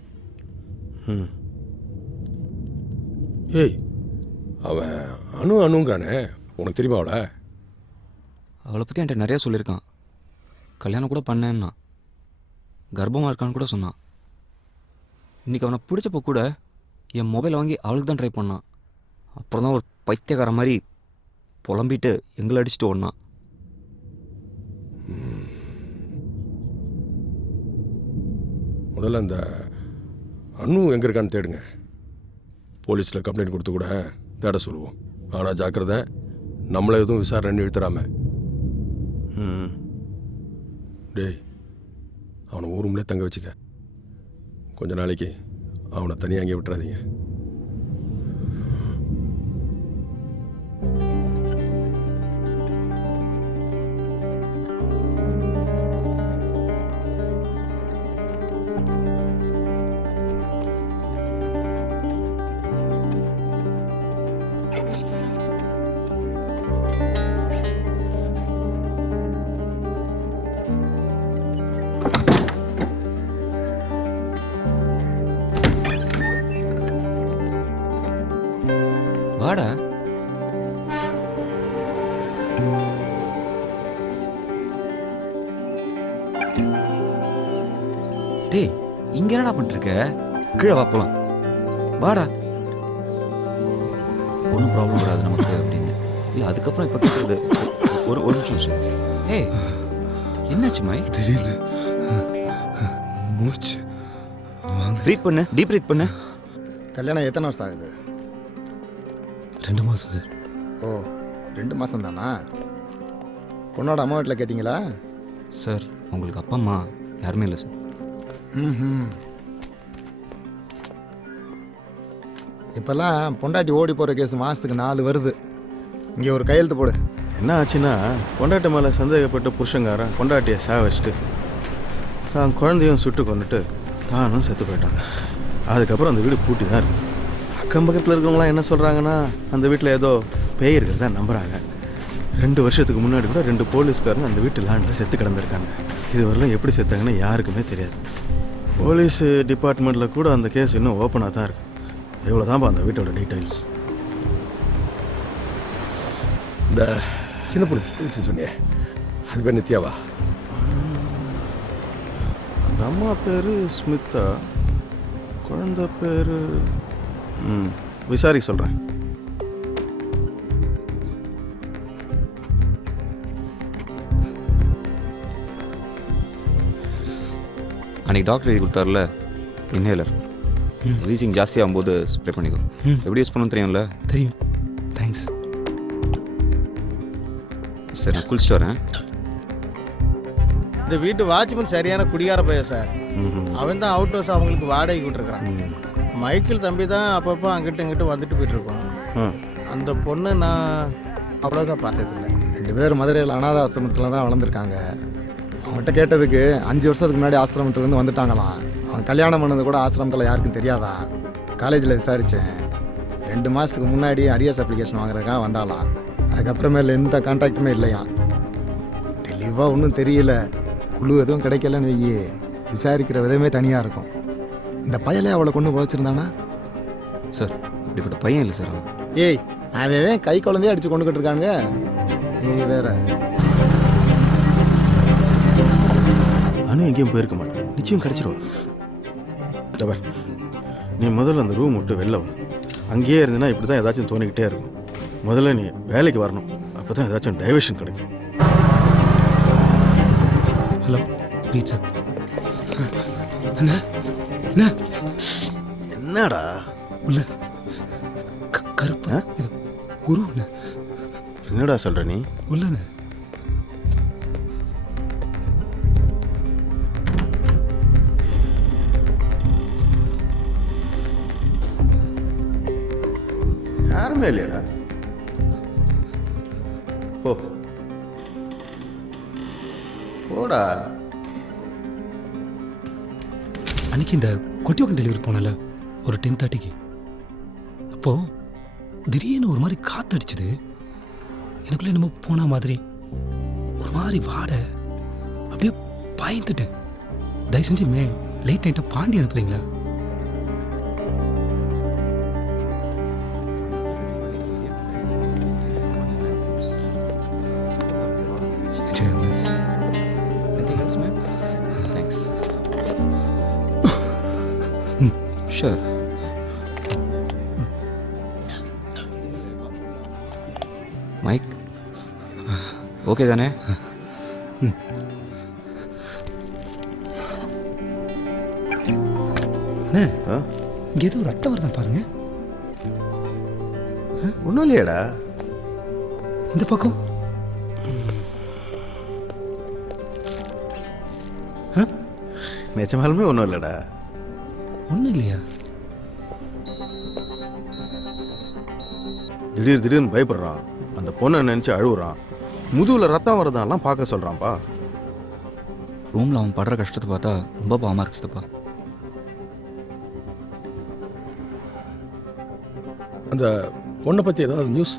ஏய், அவன் அணுங்கிறானே, உனக்கு தெரியுமா அவளை? அவளை பற்றி என்கிட்ட நிறையா சொல்லியிருக்கான். கல்யாணம் கூட பண்ணேன்னா, கர்ப்பமாக இருக்கான்னு கூட சொன்னான். இன்றைக்கி அவனை பிடிச்சப்போ கூட என் மொபைல் வாங்கி அவளுக்கு தான் ட்ரை பண்ணான். அப்புறம் தான் ஒரு பைத்தியக்கார மாதிரி புலம்பிட்டு எங்களை அடிச்சுட்டு ஓடனான். முதல்ல அந்த அணு எங்கே இருக்கான்னு தேடுங்க. போலீஸில் கம்ப்ளைண்ட் கொடுத்து கூட தேட சொல்லுவோம். ஆனால் ஜாக்கிரதை, நம்மளை எதுவும் விசாரணை இழுத்துறாம. டேய், அவனை ஊர் ரூம்லேயே தங்க வச்சுக்க. கொஞ்ச நாளைக்கு அவனை தனியாக அங்கே விட்டுறாதீங்க. வாடா. டேய், இங்க என்னடா பண்ணிருக்க? கீழே வா போலாம். வாடா. ஒன்றும் ப்ராப்ளம் வராது நமக்கு அப்படின்னு. இல்லை, அதுக்கப்புறம் இப்போ கேட்குறது ஒரு நிமிஷம். ஏய், என்னாச்சு மை? திடீர்னு மூச்சு ப்ரீத் பண்ணு, டீப் ப்ரீத் பண்ணு. கல்யாணம் எத்தனை வருஷம் ஆகுது? 2 மாதம் சார். ஓ, 2 மாதம் தானா? பொண்ணோட அம்மா வீட்டில் கேட்டிங்களா? சார், உங்களுக்கு அப்பா அம்மா யாருமே இல்லை சார். இப்போல்லாம் பொண்டாட்டி ஓடி போகிற கேஸ் மாதத்துக்கு 4 வருது. இங்கே ஒரு கையெழுத்து போடு. என்ன ஆச்சுன்னா, பொண்டாட்டி மேலே சந்தேகப்பட்டு புருஷங்காரன் பொண்டாட்டியை சாவச்சிட்டு தான் குழந்தையும் சுட்டு கொண்டுட்டு தானும் செத்து போயிட்டாங்க. அதுக்கப்புறம் அந்த வீடு பூட்டி தான் இருக்குது. அக்கம் பக்கத்தில் இருக்கிறவங்களாம் என்ன சொல்கிறாங்கன்னா, அந்த வீட்டில் ஏதோ பேய் இருக்கிறதா நம்புகிறாங்க. 2 வருஷத்துக்கு முன்னாடி கூட 2 போலீஸ்காரங்க அந்த வீட்டு லேண்டில் செத்து கிடந்திருக்காங்க. இது வரலாம் எப்படி செத்தாங்கன்னு யாருக்குமே தெரியாது. போலீஸ் டிபார்ட்மெண்ட்டில் கூட அந்த கேஸ் இன்னும் ஓப்பனாக தான் இருக்குது. இவ்வளோ தான்ப்பா அந்த வீட்டோட டீட்டெயில்ஸ். இந்த சின்ன பொண்ணு சொன்னேன், அது பேர் நித்யாவா? அந்த அம்மா பேர் ஸ்மிதா, குழந்தை பேர் விசாரி சொல்கிறேன். அன்றைக்கி டாக்டர் எழுதி கொடுத்தாருல இன்ஹேலர், வீசிங் ஜாஸ்தி ஆகும்போது ஸ்ப்ரே பண்ணிக்கோ. எப்படி யூஸ் பண்ணணும் தெரியும்ல? தெரியும். தேங்க்ஸ். சரி, நான் குளிச்சுட்டு வரேன். இந்த வீட்டு வாட்ச்மேன் சரியான குடிகார பையன் சார். அவன் தான் அவுட் ஹவுஸ் அவங்களுக்கு வாடகை விட்டுருக்குறான். மைக்கேல் தம்பி தான் அப்பப்போ அங்கிட்டு இங்கிட்டு வந்துட்டு போயிட்டுருக்கோம். அந்த பொண்ணு நான் அவ்வளோதான் பார்த்ததில்லை. 2 பேர் மதுரையில் அனாத ஆசிரமத்தில் தான் வளர்ந்துருக்காங்க. அவன்கிட்ட கேட்டதுக்கு 5 வருஷத்துக்கு முன்னாடி ஆசிரமத்துலேருந்து வந்துட்டாங்களாம். அவன் கல்யாணம் பண்ணது கூட ஆசிரமத்தில் யாருக்கும் தெரியாதான். காலேஜில் விசாரித்தேன். 2 மாதத்துக்கு முன்னாடி அரியர்ஸ் அப்ளிகேஷன் வாங்குறதுக்காக வந்தாலாம். அதுக்கப்புறமேல எந்த கான்டாக்டுமே இல்லையாம். தெளிவாக ஒன்றும் தெரியல. குழு எதுவும் கிடைக்கலன்னு வையே, விசாரிக்கிற விதமே தனியாக இருக்கும். இந்த பையலே அவளை கொண்டு போச்சிருந்தானா? சார், இப்படிப்பட்ட பையன் இல்லை சார். ஏய், அவன் கை குழந்தையே அடித்து கொண்டுக்கிட்டு இருக்காங்க. நீ வேற. அனு எங்கேயும் போயிருக்க மாட்டேன், நிச்சயம் கிடச்சிருவான். தவர், நீ முதல்ல அந்த ரூம் விட்டு வெளில வா. அங்கேயே இருந்தீங்கன்னா இப்படி தான் ஏதாச்சும் தோணிக்கிட்டே இருக்கும். முதல்ல நீ வேலைக்கு வரணும், அப்போ தான் ஏதாச்சும் டைவர்ஷன் கிடைக்கும். Hello, pizza. என்னடா உள்ள கருப்பா இது உருவ என்னடா சொல்ற நீ? உள்ளண்ணே. யாருமே இல்லையாடா? போ போடா. அன்னைக்கு இந்த கொட்டியோக்கம் டெலிவரி போனல ஒரு 10:30க்கு. அப்போ திடீர்னு ஒரு மாதிரி காத்தடிச்சுது. எனக்குள்ள என்னமோ போன மாதிரி ஒரு மாதிரி வாட அப்படியே பயந்துட்டேன். தயவு செஞ்சு லேட் நைட்டை பாண்டி அனுப்புறீங்களா? Sure. மைக் ஓகே தானே? இங்க ஏதோ ரத்தம் வருதான் பாருங்க. ஒன்றும் இல்லையாடா? இந்த பக்கம் நிஜமாலுமே ஒன்றும் இல்லைடா. ஒன்றும் இல்லையா? திடீர்னு பயப்படுறான். அந்த பொண்ணை நினச்சி அழுகுறான். முதுகில் ரத்தம் வரதெல்லாம் பார்க்க சொல்கிறான்ப்பா. ரூமில் அவன் படுற கஷ்டத்தை பார்த்தா ரொம்ப பாவமாக இருக்குதுப்பா. அந்த பொண்ணை பற்றி ஏதாவது நியூஸ்?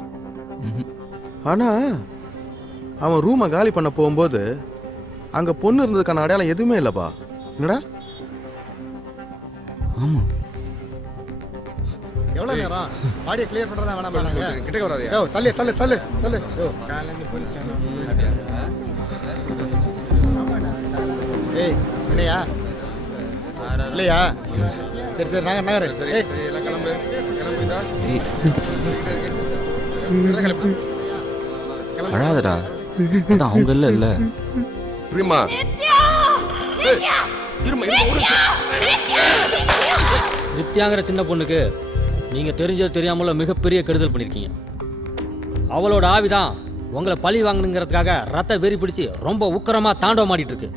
ஆனால் அவன் ரூமை காலி பண்ண போகும்போது அங்கே பொண்ணு இருந்ததுக்கான அடையாளம் எதுவுமே இல்லைப்பா. என்னடா? ஆமாம். எவ்வளோ நேரம் பாடியை கிளியர் பண்ணுறதா வேணாம். கிட்டே வராது. தள்ளு தள்ளு தள்ளு தள்ளு. ஏய் இல்லையா? இல்லையா? சரி சரி நாங்கள் நகரு. ஏய் கிளம்பு அழாதடா. அதான் அவங்க இல்லை பிரியமா நித்யாங்கிற சின்ன பொண்ணுக்கு நீங்கள் தெரிஞ்சது தெரியாமல மிகப்பெரிய கெடுதல் பண்ணியிருக்கீங்க. அவளோட ஆவிதான் உங்களை பழி வாங்கணுங்கிறதுக்காக ரத்த வெறி பிடிச்சி ரொம்ப உக்கரமாக தாண்டவம் ஆடிட்டு இருக்கு.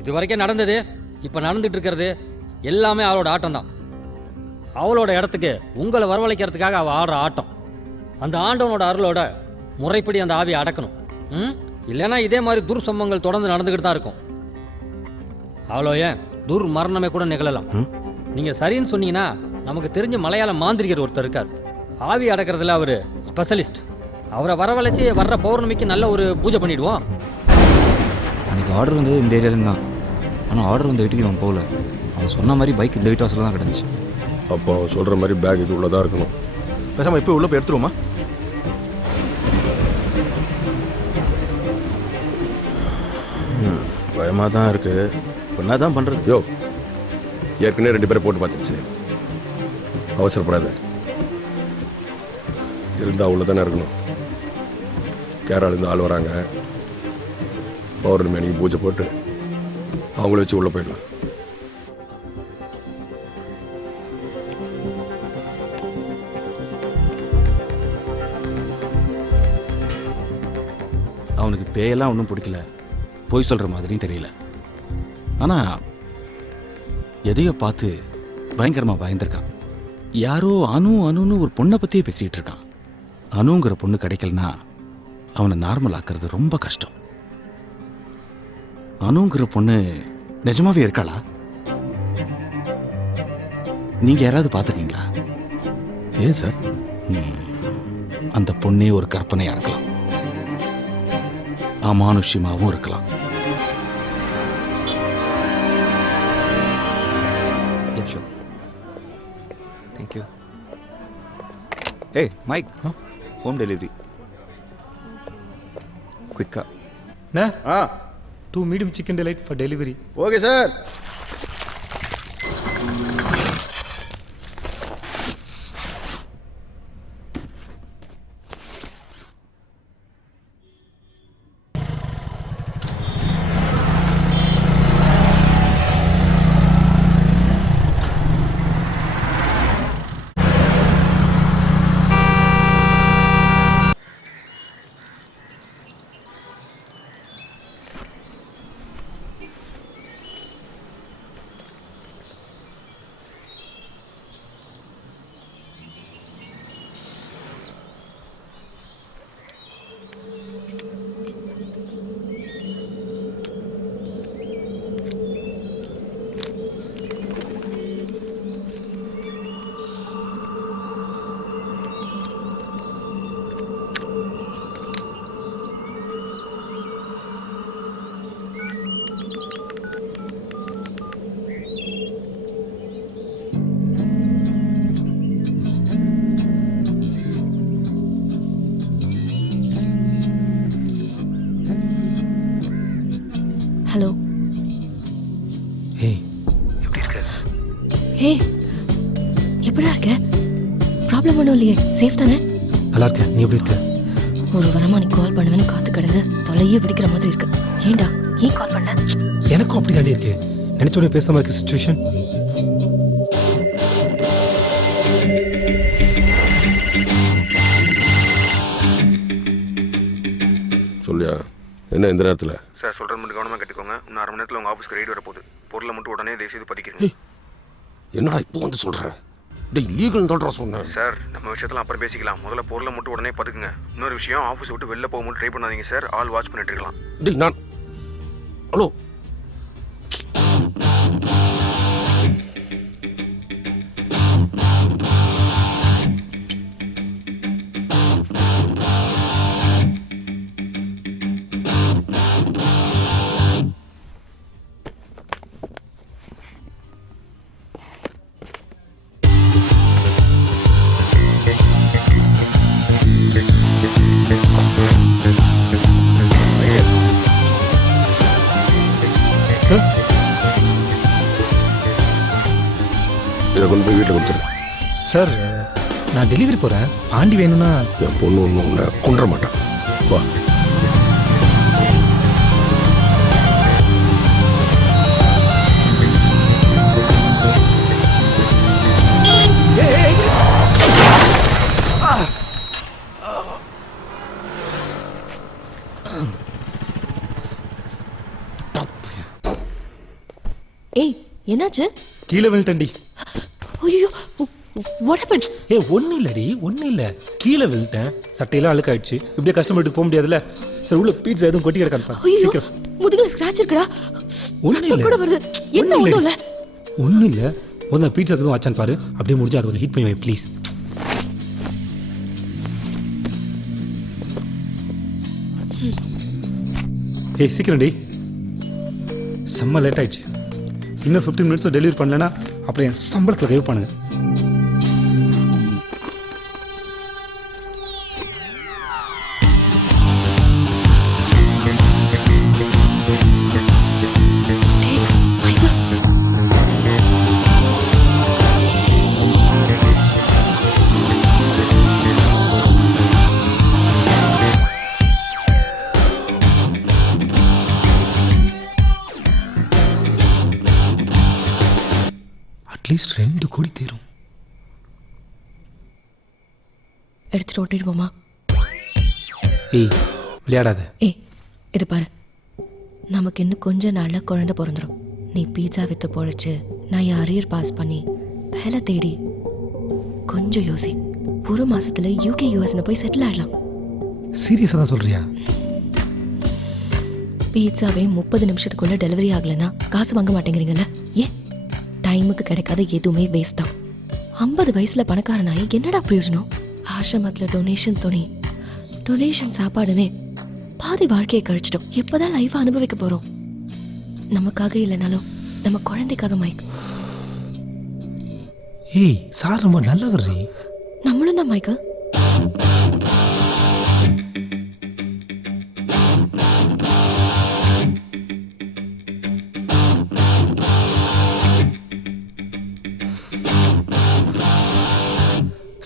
இது வரைக்கும் நடந்தது, இப்போ நடந்துட்டு இருக்கிறது எல்லாமே அவளோட ஆட்டம் தான். அவளோட இடத்துக்கு உங்களை வரவழைக்கிறதுக்காக அவள் ஆடுற ஆட்டம். அந்த ஆண்டவனோட அருளோட முறைப்படி அந்த ஆவியை அடக்கணும். இல்லைன்னா இதே மாதிரி துர்சம்பவங்கள் தொடர்ந்து நடந்துக்கிட்டு தான் இருக்கும். அவ்வளோ ஏன் துர்மரணமே கூட நிகழலாம். நீங்கள் சரின்னு சொன்னீங்கன்னா நமக்கு தெரிஞ்ச மலையாள மாந்திரிகர் ஒருத்தர் இருக்கார். ஆவி அடக்கிறதுல அவர் ஸ்பெஷலிஸ்ட். அவரை வரவழைச்சி வர்ற பௌர்ணமிக்கு நல்ல ஒரு பூஜை பண்ணிவிடுவோம். அன்றைக்கி ஆர்டர் வந்தது இந்த ஏரியாவிலேருந்து தான். ஆனால் ஆர்டர் வந்த வீட்டுக்கு அவன் போகல. அவன் சொன்ன மாதிரி பைக் இந்த வீட்டு வாசலில் தான் கிடந்துச்சு. அப்போ சொல்கிற மாதிரி பேக் இது உள்ளதாக இருக்கணும். பேசாமல் இப்போ உள்ள போய் எடுத்துருவோமா? பயமாக தான் இருக்குது. இப்போ என்ன தான் பண்ணுறது? யோ, ஏற்கனவே 2 பேரை போட்டு பார்த்துருச்சு. அவசரப்படாத. இருந்தால் உள்ள தானே இருக்கணும். கேரளாலேருந்து ஆள் வராங்க. பௌர்ணமி அன்னைக்கு பூஜை போட்டு அவங்கள வச்சு உள்ளே போயிடலாம். அவனுக்கு பேயெல்லாம் ஒன்றும் பிடிக்கல, போய் சொல்கிற மாதிரியும் தெரியல. ஆனால் எதையோ பார்த்து பயங்கரமாக பயந்துருக்கான். யாரோ அணுன்னு ஒரு பொண்ணை பற்றியே பேசிகிட்டு இருக்கான். அணுங்கிற பொண்ணு கிடைக்கலனா அவனை நார்மல் ஆக்கிறது ரொம்ப கஷ்டம். அணுங்கிற பொண்ணு நிஜமாவே இருக்காளா? நீங்கள் யாராவது பார்த்துருக்கீங்களா? ஏன் சார்? அந்த பொண்ணே ஒரு கற்பனையாக இருக்கலாம், அமானுஷ்யமாகவும் இருக்கலாம். தேங்க்யூ. ஏய் மைக், ஹோம் டெலிவரி குயிக்கா. 2 medium chicken delight for delivery. Okay sir. ஹே எப்படா இருக்க? ப்ராப்ளம் ஒன்றும் இல்லையே, சேஃப் தானே? நல்லா இருக்கேன், நீ எப்படி இருக்க? ஒரு வாரமா நீ கால் பண்ணுவேன்னு காத்து கிடந்து தொலையே விடிக்கிற மாதிரி இருக்கு. ஏண்டா ஏன் கால் பண்ண? எனக்கும் அப்படி தாண்டி இருக்கு. நினைச்சோட பேசாம இருக்க சுச்சுவேஷன். சொல்லியா என்ன இந்த நேரத்தில்? சார் சொல்கிறது மட்டும் கவனமாக கேட்டுக்கோங்க. இன்னும் 1/2 மணி நேரத்தில் உங்கள் ஆஃபீஸ்க்கு ரைடு வரப்போகுது. பொருளை மட்டும் உடனே தயவுசெய்து பதிக்கிறீங்க. என்னடா இப்போ வந்து சொல்கிறேன்? டேய் லீகல் தான் சொன்னேன். சார் நம்ம விஷயத்தெல்லாம் அப்புறம் பேசிக்கலாம். முதல்ல பொருளை மட்டும் உடனே பதுக்குங்க. இன்னொரு விஷயம், ஆஃபீஸ் விட்டு வெளில போக மட்டும் ட்ரை பண்ணாதீங்க சார். ஆல் வாட்ச் பண்ணிட்டு இருக்கலாம். டேய் நான் ஹலோ சார் இதை கொண்டு போய் வீட்டில் கொடுத்துரு. சார் நான் டெலிவரி போகிறேன். பாண்டி வேணும்னா என் பொண்ணு ஒன்றும் உன்னை கொண்டுற மாட்டான். வா. ஏய் என்னாச்சு? கீழே விழுட்டண்டி. ஐயோ வாட் ஹேப்பன்? ஒன்றும் இல்லடி, ஒன்றும் இல்லை. கீழே விழுட்டேன், சட்டையெல்லாம் அழுக்காயிடுச்சு. இப்படியே கஸ்டமருக்கு போக முடியாதுல்ல. சார் உள்ள பீட்சா எதுவும் கொட்டி கிடக்கான். ஐயோ சீக்கிரம். முதுகுல ஸ்கிராட்ச் இருக்குடா. ஒன்றும் இல்லை, கூட வருது. என்ன ஒன்றும் இல்லை. ஒன்றும் இல்லை. முதல்ல பீட்சா எதுவும் வச்சான்னு பாரு. அப்படியே முடிஞ்சு அதை கொஞ்சம் ஹீட் பண்ணி வை ப்ளீஸ். சீக்கிரம் டி. செம்ம லேட் ஆயிடுச்சு. இன்னும் 15 மினிட்ஸ் டெலிவரி பண்ணலன்னா அப்புறம் என் சம்பளத்தில் கைவு பண்ணுங்க. அட்லீஸ்ட் 2 கோடி தேரும். எடுத்துட்டு ஓட்டிடுவோமா? ஏய் விளையாடாத. ஏய் இது பாரு, நமக்கு இன்னும் கொஞ்ச நாள்ல குழந்தை பிறந்துடும். நீ பீட்சா வித்து பொழைச்சு, நான் என் அரியர் பாஸ் பண்ணி வேலை தேடி, கொஞ்சம் யோசி. 1 மாசத்துல UK US போய் செட்டில் ஆயிடலாம். சீரியஸாக தான் சொல்றியா? பீட்சாவே 30 நிமிஷத்துக்குள்ள டெலிவரி ஆகலைன்னா காசு வாங்க மாட்டேங்கிறீங்கல்ல? ஏன்? டைமுக்கு கிடைக்காத எதுவுமே வேஸ்ட் தான். 50 வயசுல பணக்காரனாயி என்னடா பிரயோஜனம்? ஆசிரமத்தில் டொனேஷன் சாப்பாடுனே பாதி வாழ்க்கையை கழிச்சிட்டோம். எப்போதான் லைஃப் அனுபவிக்க போறோம்? நமக்காக இல்லைனாலும் நம்ம குழந்தைக்காக மைக். ஏய் சார் ரொம்ப நல்லவர். நம்மளும் தான் மைக்கேல்.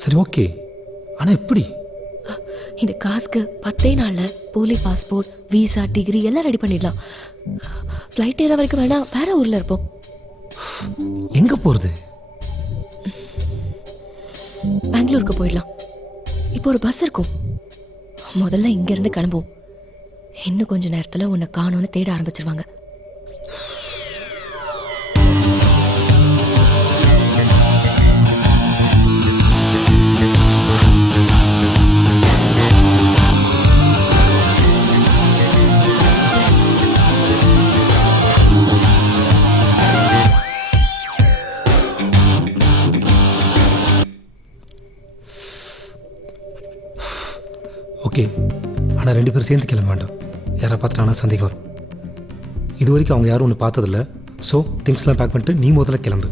சரி ஓகே, ஆனால் எப்படி? இந்த காசுக்கு 10 நாள்ல போலி பாஸ்போர்ட், விசா, டிகிரி எல்லாம் ரெடி பண்ணிடலாம். ஃப்ளைட் ஏற வரைக்கும் வேணா வேற ஊர்ல இருப்போம். எங்க போறது? பெங்களூருக்கு போயிடலாம். இப்போ ஒரு பஸ் இருக்கும். முதல்ல இங்க இருந்து கிளம்புவோம். இன்னும் கொஞ்ச நேரத்துல உன்னை காணோன்னு தேட ஆரம்பிச்சிருவாங்க. ஓகே, ஆனால் 2 பேரும் சேர்ந்து கிளம்ப வேண்டாம். யாரை பார்த்துட்டாங்கன்னா சந்தேகம் வரும். இது வரைக்கும் அவங்க யாரும் ஒன்று பார்த்ததில்ல. ஸோ திங்ஸ்லாம் பேக் பண்ணிட்டு நீ முதல்ல கிளம்பு.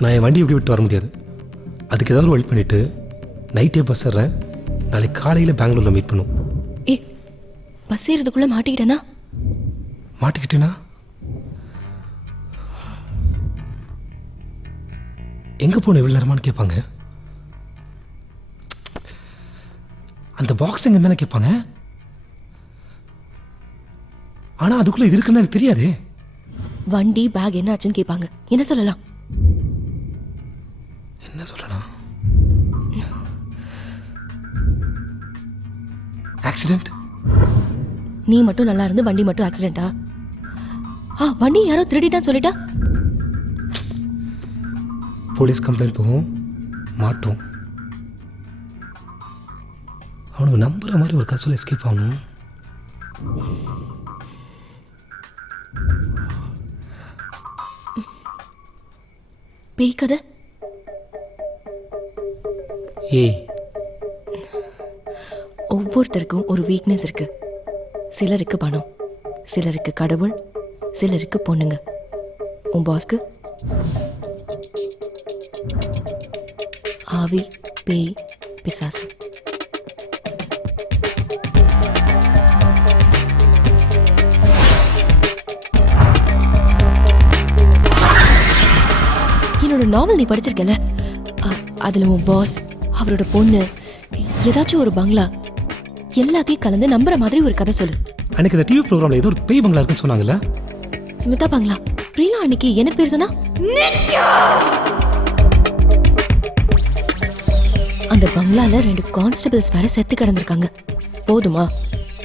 நான் என் வண்டி எப்படி விட்டு வர முடியாது. அதுக்கு ஏதாவது வழி பண்ணிவிட்டு நைட்டே பஸ் ஏறேன். நாளைக்கு காலையில் பெங்களூரில் மீட் பண்ணும். ஏ பஸ் ஏறதுக்குள்ளே மாட்டிக்கிட்டேனா? எங்கே போன இவ்வளோ நேரமானு கேட்பாங்க. அந்த பாக்ஸ் எங்கே தானே கேட்பாங்க. ஆனால் அதுக்குள்ளே இது இருக்குன்னு எனக்கு தெரியாது. வண்டி பேக் என்ன ஆச்சுன்னு கேட்பாங்க. என்ன சொல்லலாம்? என்ன சொல்லலாம்? ஆக்சிடென்ட். நீ மட்டும் நல்லா இருந்து வண்டி மட்டும் ஆக்சிடென்ட்டா? வண்டி யாரோ திருடிட்டான்னு சொல்லிட்டா போலீஸ் கம்ப்ளைண்ட் போகும், மாட்டோம். அவனுக்கு நம்புற மாதிரி ஒரு கசூல் எஸ்கேப் ஆகணும். பேய் கதை. ஒவ்வொருத்தருக்கும் ஒரு வீக்னஸ் இருக்கு. சிலருக்கு பணம், சிலருக்கு கடவுள், சிலருக்கு பொண்ணுங்க. உன் பாஸ்க்கு ஆவி, பேய், பிசாசு. என்னோட நாவல் நீ படிச்சிருக்கல, அதுல உன் பாஸ், அவரோட பொண்ணு, ஏதாச்சும் ஒரு பங்களா, எல்லாத்தையும் கலந்து நம்புற மாதிரி ஒரு கதை சொல்லு. அன்னைக்கு இந்த டிவி ப்ரோக்ராம்ல ஏதோ ஒரு பேய் பங்களா இருக்குன்னு சொன்னாங்கல்ல. ஸ்மிதா பங்களா. பிரியா அன்னைக்கு என்ன பேர் சொன்னா? அந்த பங்களால 2 கான்ஸ்டபிள்ஸ் வேற செத்து கிடந்திருக்காங்க. போதுமா?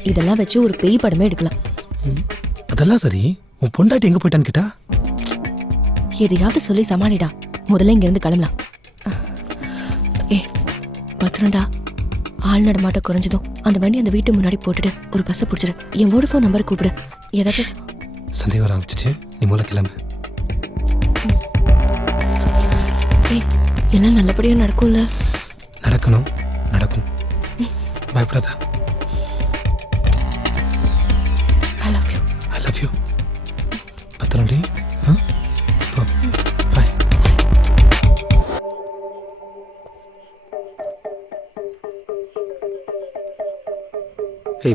இதெல்லாம் வச்சு ஒரு பேய் படமே எடுக்கலாம். அதெல்லாம் சரி, உன் பொண்டாட்டி எங்க போயிட்டான்னு கேட்டா? எதையாவது சொல்லி சமாளிடா. முதல்ல இங்க இருந்து கிளம்பலாம். பத்திரம்டா. ஆள் நடமாட்டம் குறைஞ்சதும் அந்த வண்டி அந்த வீட்டு முன்னாடி போட்டுட்டு ஒரு பஸ்ஸை பிடிச்சிடு. என் வோடஃபோன் நம்பரை கூப்பிடு. ஏதாச்சும் சந்தேகம் வர ஆரம்பிச்சிச்சு. நீ முதல்ல கிளம்பு. எல்லாம் நல்லபடியா நடக்கும்ல? நடக்கணும், நடக்கும். பயப்படாத. I love you. I love you. பத்திரம்டி. பாய்.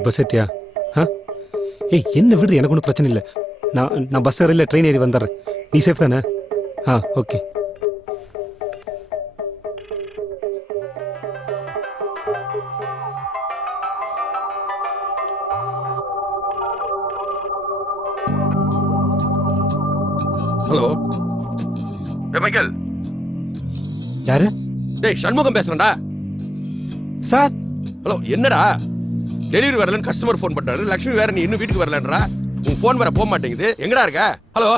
பஸ் ஏட்டியா? என்ன விடு, எனக்கு ஒன்றும் பிரச்சனை இல்லை. நான் பஸ் ஏறல, ட்ரெயின் ஏறி வந்துடுறேன். நீ சேஃப் தானே? ஓகே. Hello Michael. யாரு? டேய் சண்முகம் பேசுறேன்டா. சார். ஹலோ என்னடா டெலிவரி வரலன்னு கஸ்டமர் ஃபோன் பண்றாரு. லட்சுமி வேற நீ இன்னும் வீட்டுக்கு வரலன்றா. உன் ஃபோன் வேற போக மாட்டேங்குது. எங்கடா இருக்க? ஹலோ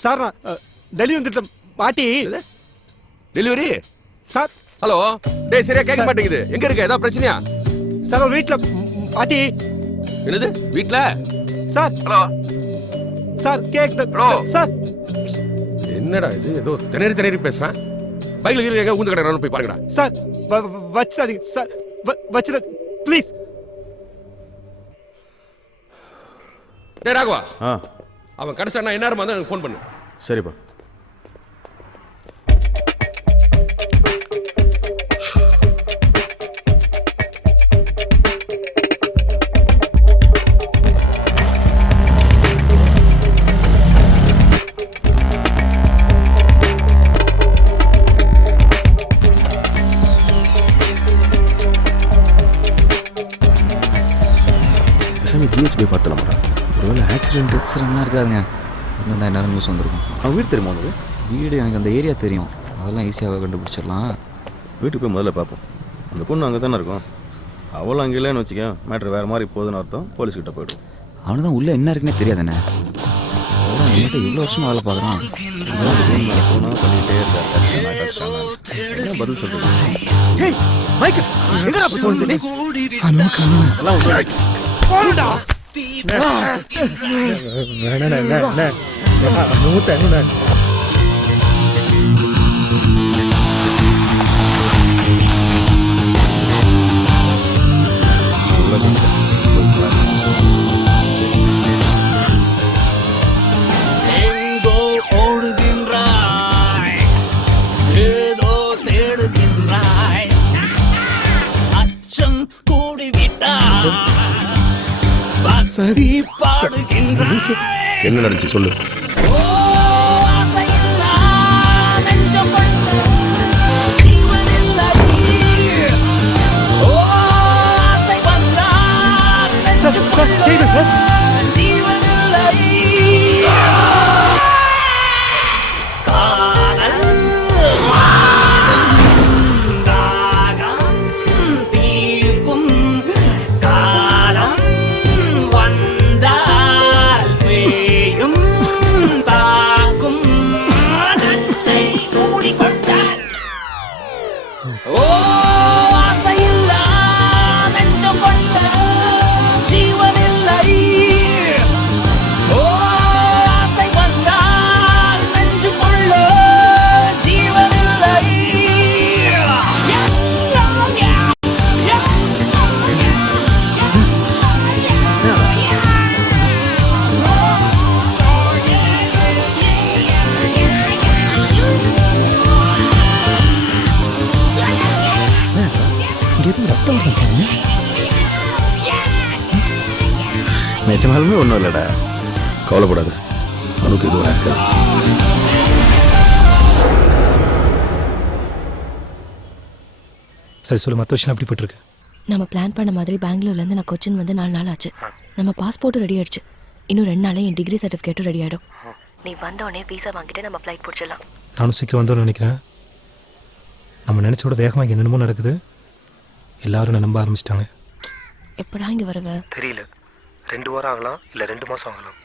சார், நான் டெலிவரி வந்துட்டேன். பாட்டி டெலிவரி சார். ஹலோ டேய் சரியா கேட்க மாட்டேங்குது. எங்க இருக்க? ஏதாவது பிரச்சனையா? சார் வீட்டில். பாட்டி. என்னது வீட்டில்? Sir. Hello sir cake. Hello sir. என்னடா இது ஏதோ திணறி பேசுறான். பைக்ல கீழே எங்க ஊந்து கடை போய் பாருங்கடா. சார் வச்சிடாதீங்க சார். வச்சிட ப்ளீஸ். டேய் ராகவா, அவன் கடைசியா என்ன நேரமா எனக்கு ஃபோன் பண்ணு. சரிப்பா. ஜிஹெச்பி பார்த்தலாமா? ஒருவேளை ஆக்சிடென்ட்லாம் இருக்காதுங்க. இன்னும் தான் நேரம் நியூஸ் வந்திருக்கும். அவன் வீடு தெரியுமா உனக்கு? வீடு எனக்கு அந்த ஏரியா தெரியும். அதெல்லாம் ஈஸியாக கண்டுபிடிச்சிடலாம். வீட்டுக்கு போய் முதல்ல பார்ப்போம். அந்த பொண்ணு அங்கே தானே இருக்கும். அவளும் அங்கே இல்லைன்னு வச்சுக்க, மேட்ரு வேறு மாதிரி போகுதுன்னு அர்த்தம். போலீஸ்கிட்ட போய்டும். அவனு தான் உள்ளே என்ன இருக்குன்னே தெரியாதுண்ணே. அதான் என்கிட்ட இவ்வளோ வருஷமாக வேலை பார்க்குறான். போனால் பண்ணிக்கிட்டே இருக்காரு. பதில் சொல்கிறேன். எங்கோ ஓடுகின்றாய், ஏதோ தேடுகின்றாய், அச்சம் கூடிவிட்டாய், பக்தி பாடுகின்றாய். என்ன நடந்துச்சு சொல்லு. ஓ ஆசையில்லா நெஞ்சம் ரத்தம் வருது. நிஜமாலுமே ஒன்றும் இல்லைடா, கவலைப்படாத, அவனுக்கு எதுவும் இருக்காது. சரி சொல்லு, மற்ற விஷயம் எப்படி போயிட்டுருக்கு? நம்ம பிளான் பண்ண மாதிரி பெங்களூர்லேருந்து நான் கொச்சின் வந்து 4 நாள் ஆச்சு. நம்ம பாஸ்போர்ட்டும் ரெடி ஆயிடுச்சு. இன்னும் 2 நாளே என் டிகிரி சர்டிஃபிகேட்டும் ரெடி ஆகிடும். நீ வந்தோடனே வீசா வாங்கிட்டு நம்ம ஃப்ளைட் பிடிச்சிடலாம். நானும் சீக்கிரம் வந்தோன்னு நினைக்கிறேன். நம்ம நினச்சோட வேகமாக இங்கே என்னென்னமோ நடக்குது. எல்லாரும் நம்ப ஆரம்பிச்சிட்டாங்க. எப்படா இங்கே வருவ? தெரியல, 2 வாரம் ஆகலாம், இல்லை 2 மாதம் ஆகலாம்.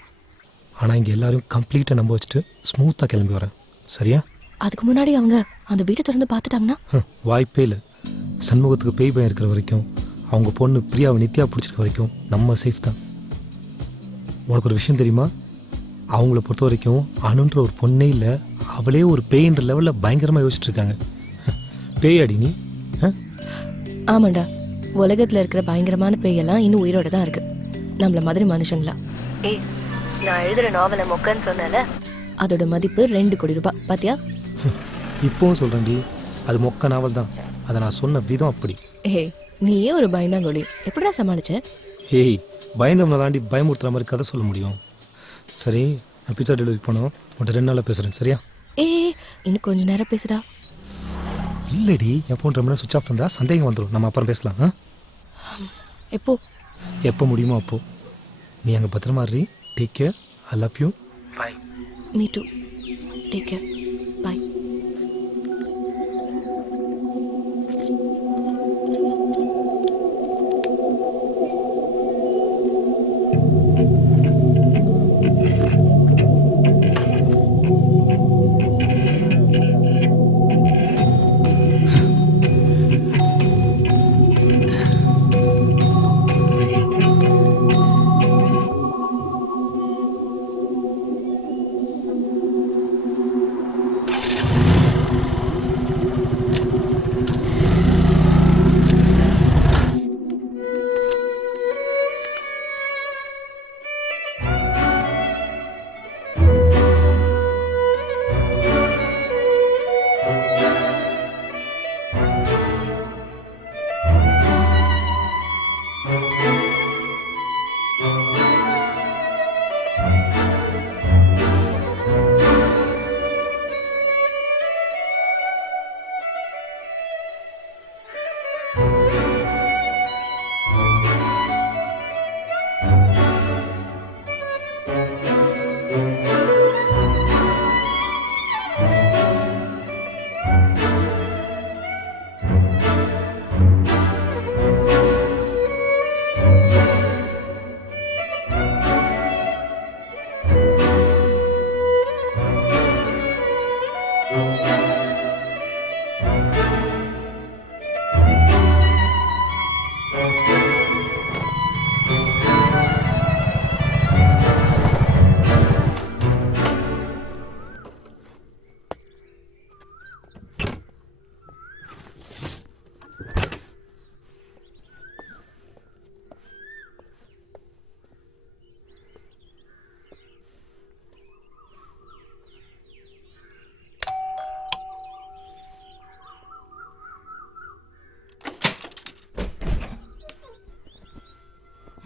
ஆனால் இங்கே எல்லாரும் கம்ப்ளீட்டாக நம்ப வச்சுட்டு ஸ்மூத்தாக கிளம்பி வரேன். சரியா? அதுக்கு முன்னாடி அவங்க அந்த வீட்டை திறந்து பார்த்துட்டாங்கன்னா? வாய்ப்பே இல்லை. சண்முகத்துக்கு பேய் பயம் இருக்கிற வரைக்கும், அவங்க பொண்ணு பிரியாவை நித்யா பிடிச்சிருக்க வரைக்கும் நம்ம சேஃப் தான். உனக்கு ஒரு விஷயம் தெரியுமா? அவங்கள பொறுத்த வரைக்கும் அணுன்ற ஒரு பொண்ணே இல்லை, அவளே ஒரு பேயின்ற லெவலில் பயங்கரமாக யோசிச்சுட்டு இருக்காங்க. பேயாடி நீ? ஆமாண்டா, உலகத்தில் இருக்கிற பயங்கரமான பேயெல்லாம் இன்னும் உயிரோட தான் இருக்கு. நம்மள மாதிரி மனுஷங்களா? ஏய், நான் எழுதுகிற நாவலை மொக்கன்னு சொன்னல, அதோட மதிப்பு 2 கோடி ரூபாய். பாத்தியா? இப்போவும் சொல்கிறேன்டி, அது மொக்க நாவல் தான். அதை நான் சொன்ன விதம் அப்படி. ஏய், நீயே ஒரு பயந்தாங்கொழி, எப்படிடா சமாளிச்ச? ஏய், பயந்தவனை தாண்டி பயமுறுத்துற மாதிரி கதை சொல்ல முடியும். சரி, நான் பிஸா டெலிவரி பண்ணோம், உன்ட்ட 2 நாளில் பேசுகிறேன். சரியா? ஏய், இன்னும் கொஞ்சம் நேரம் பேசுடா. இல்லடி, என் ஃபோன் ரொம்ப நேரம் சுவிச் ஆஃப் இருந்தால் சந்தேகம் வந்துடும். நம்ம அப்புறம் பேசலாம். எப்போ? எப்போ முடியுமோ அப்போ. நீ அங்கே பத்திரமா இரு. Take care. I love you. Bye. Me too. Take care. Bye.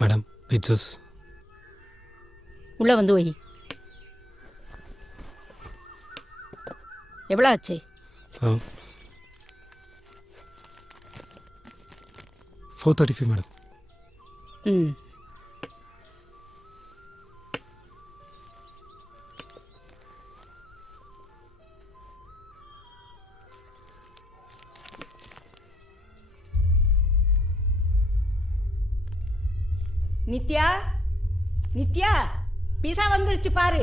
Madam, pizzas. உள்ளே வந்து வை. எவ்வளோ ஆச்சு? 435 மேடம். ம். நித்யா, நித்யா, பீஸா வந்துருச்சு பாரு.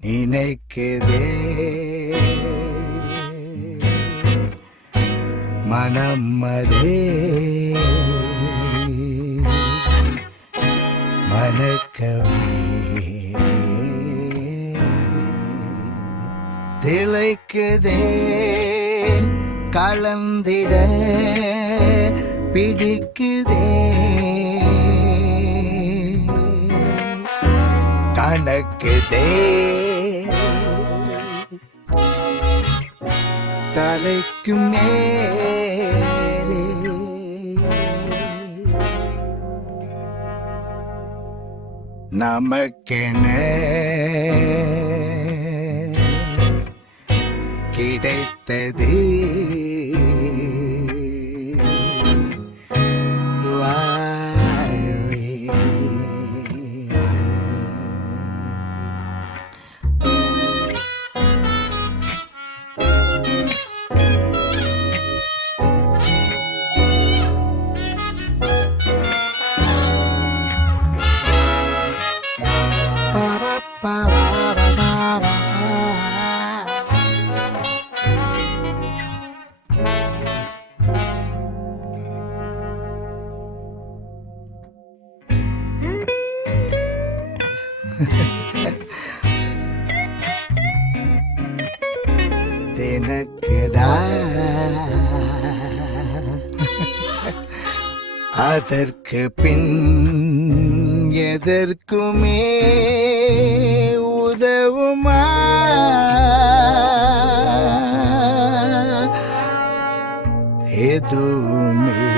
நினைக்குதே மனமதே மனக்கவே திளைக்குதே கலந்திட பிடிக்குதே கணக்குதே தலைக்கு மேலே நமக்கென கிடைத்தது வாழ்வே. தெனக்குதா அதற்கு பின் எதற்குமே உதவுமா எதுவுமே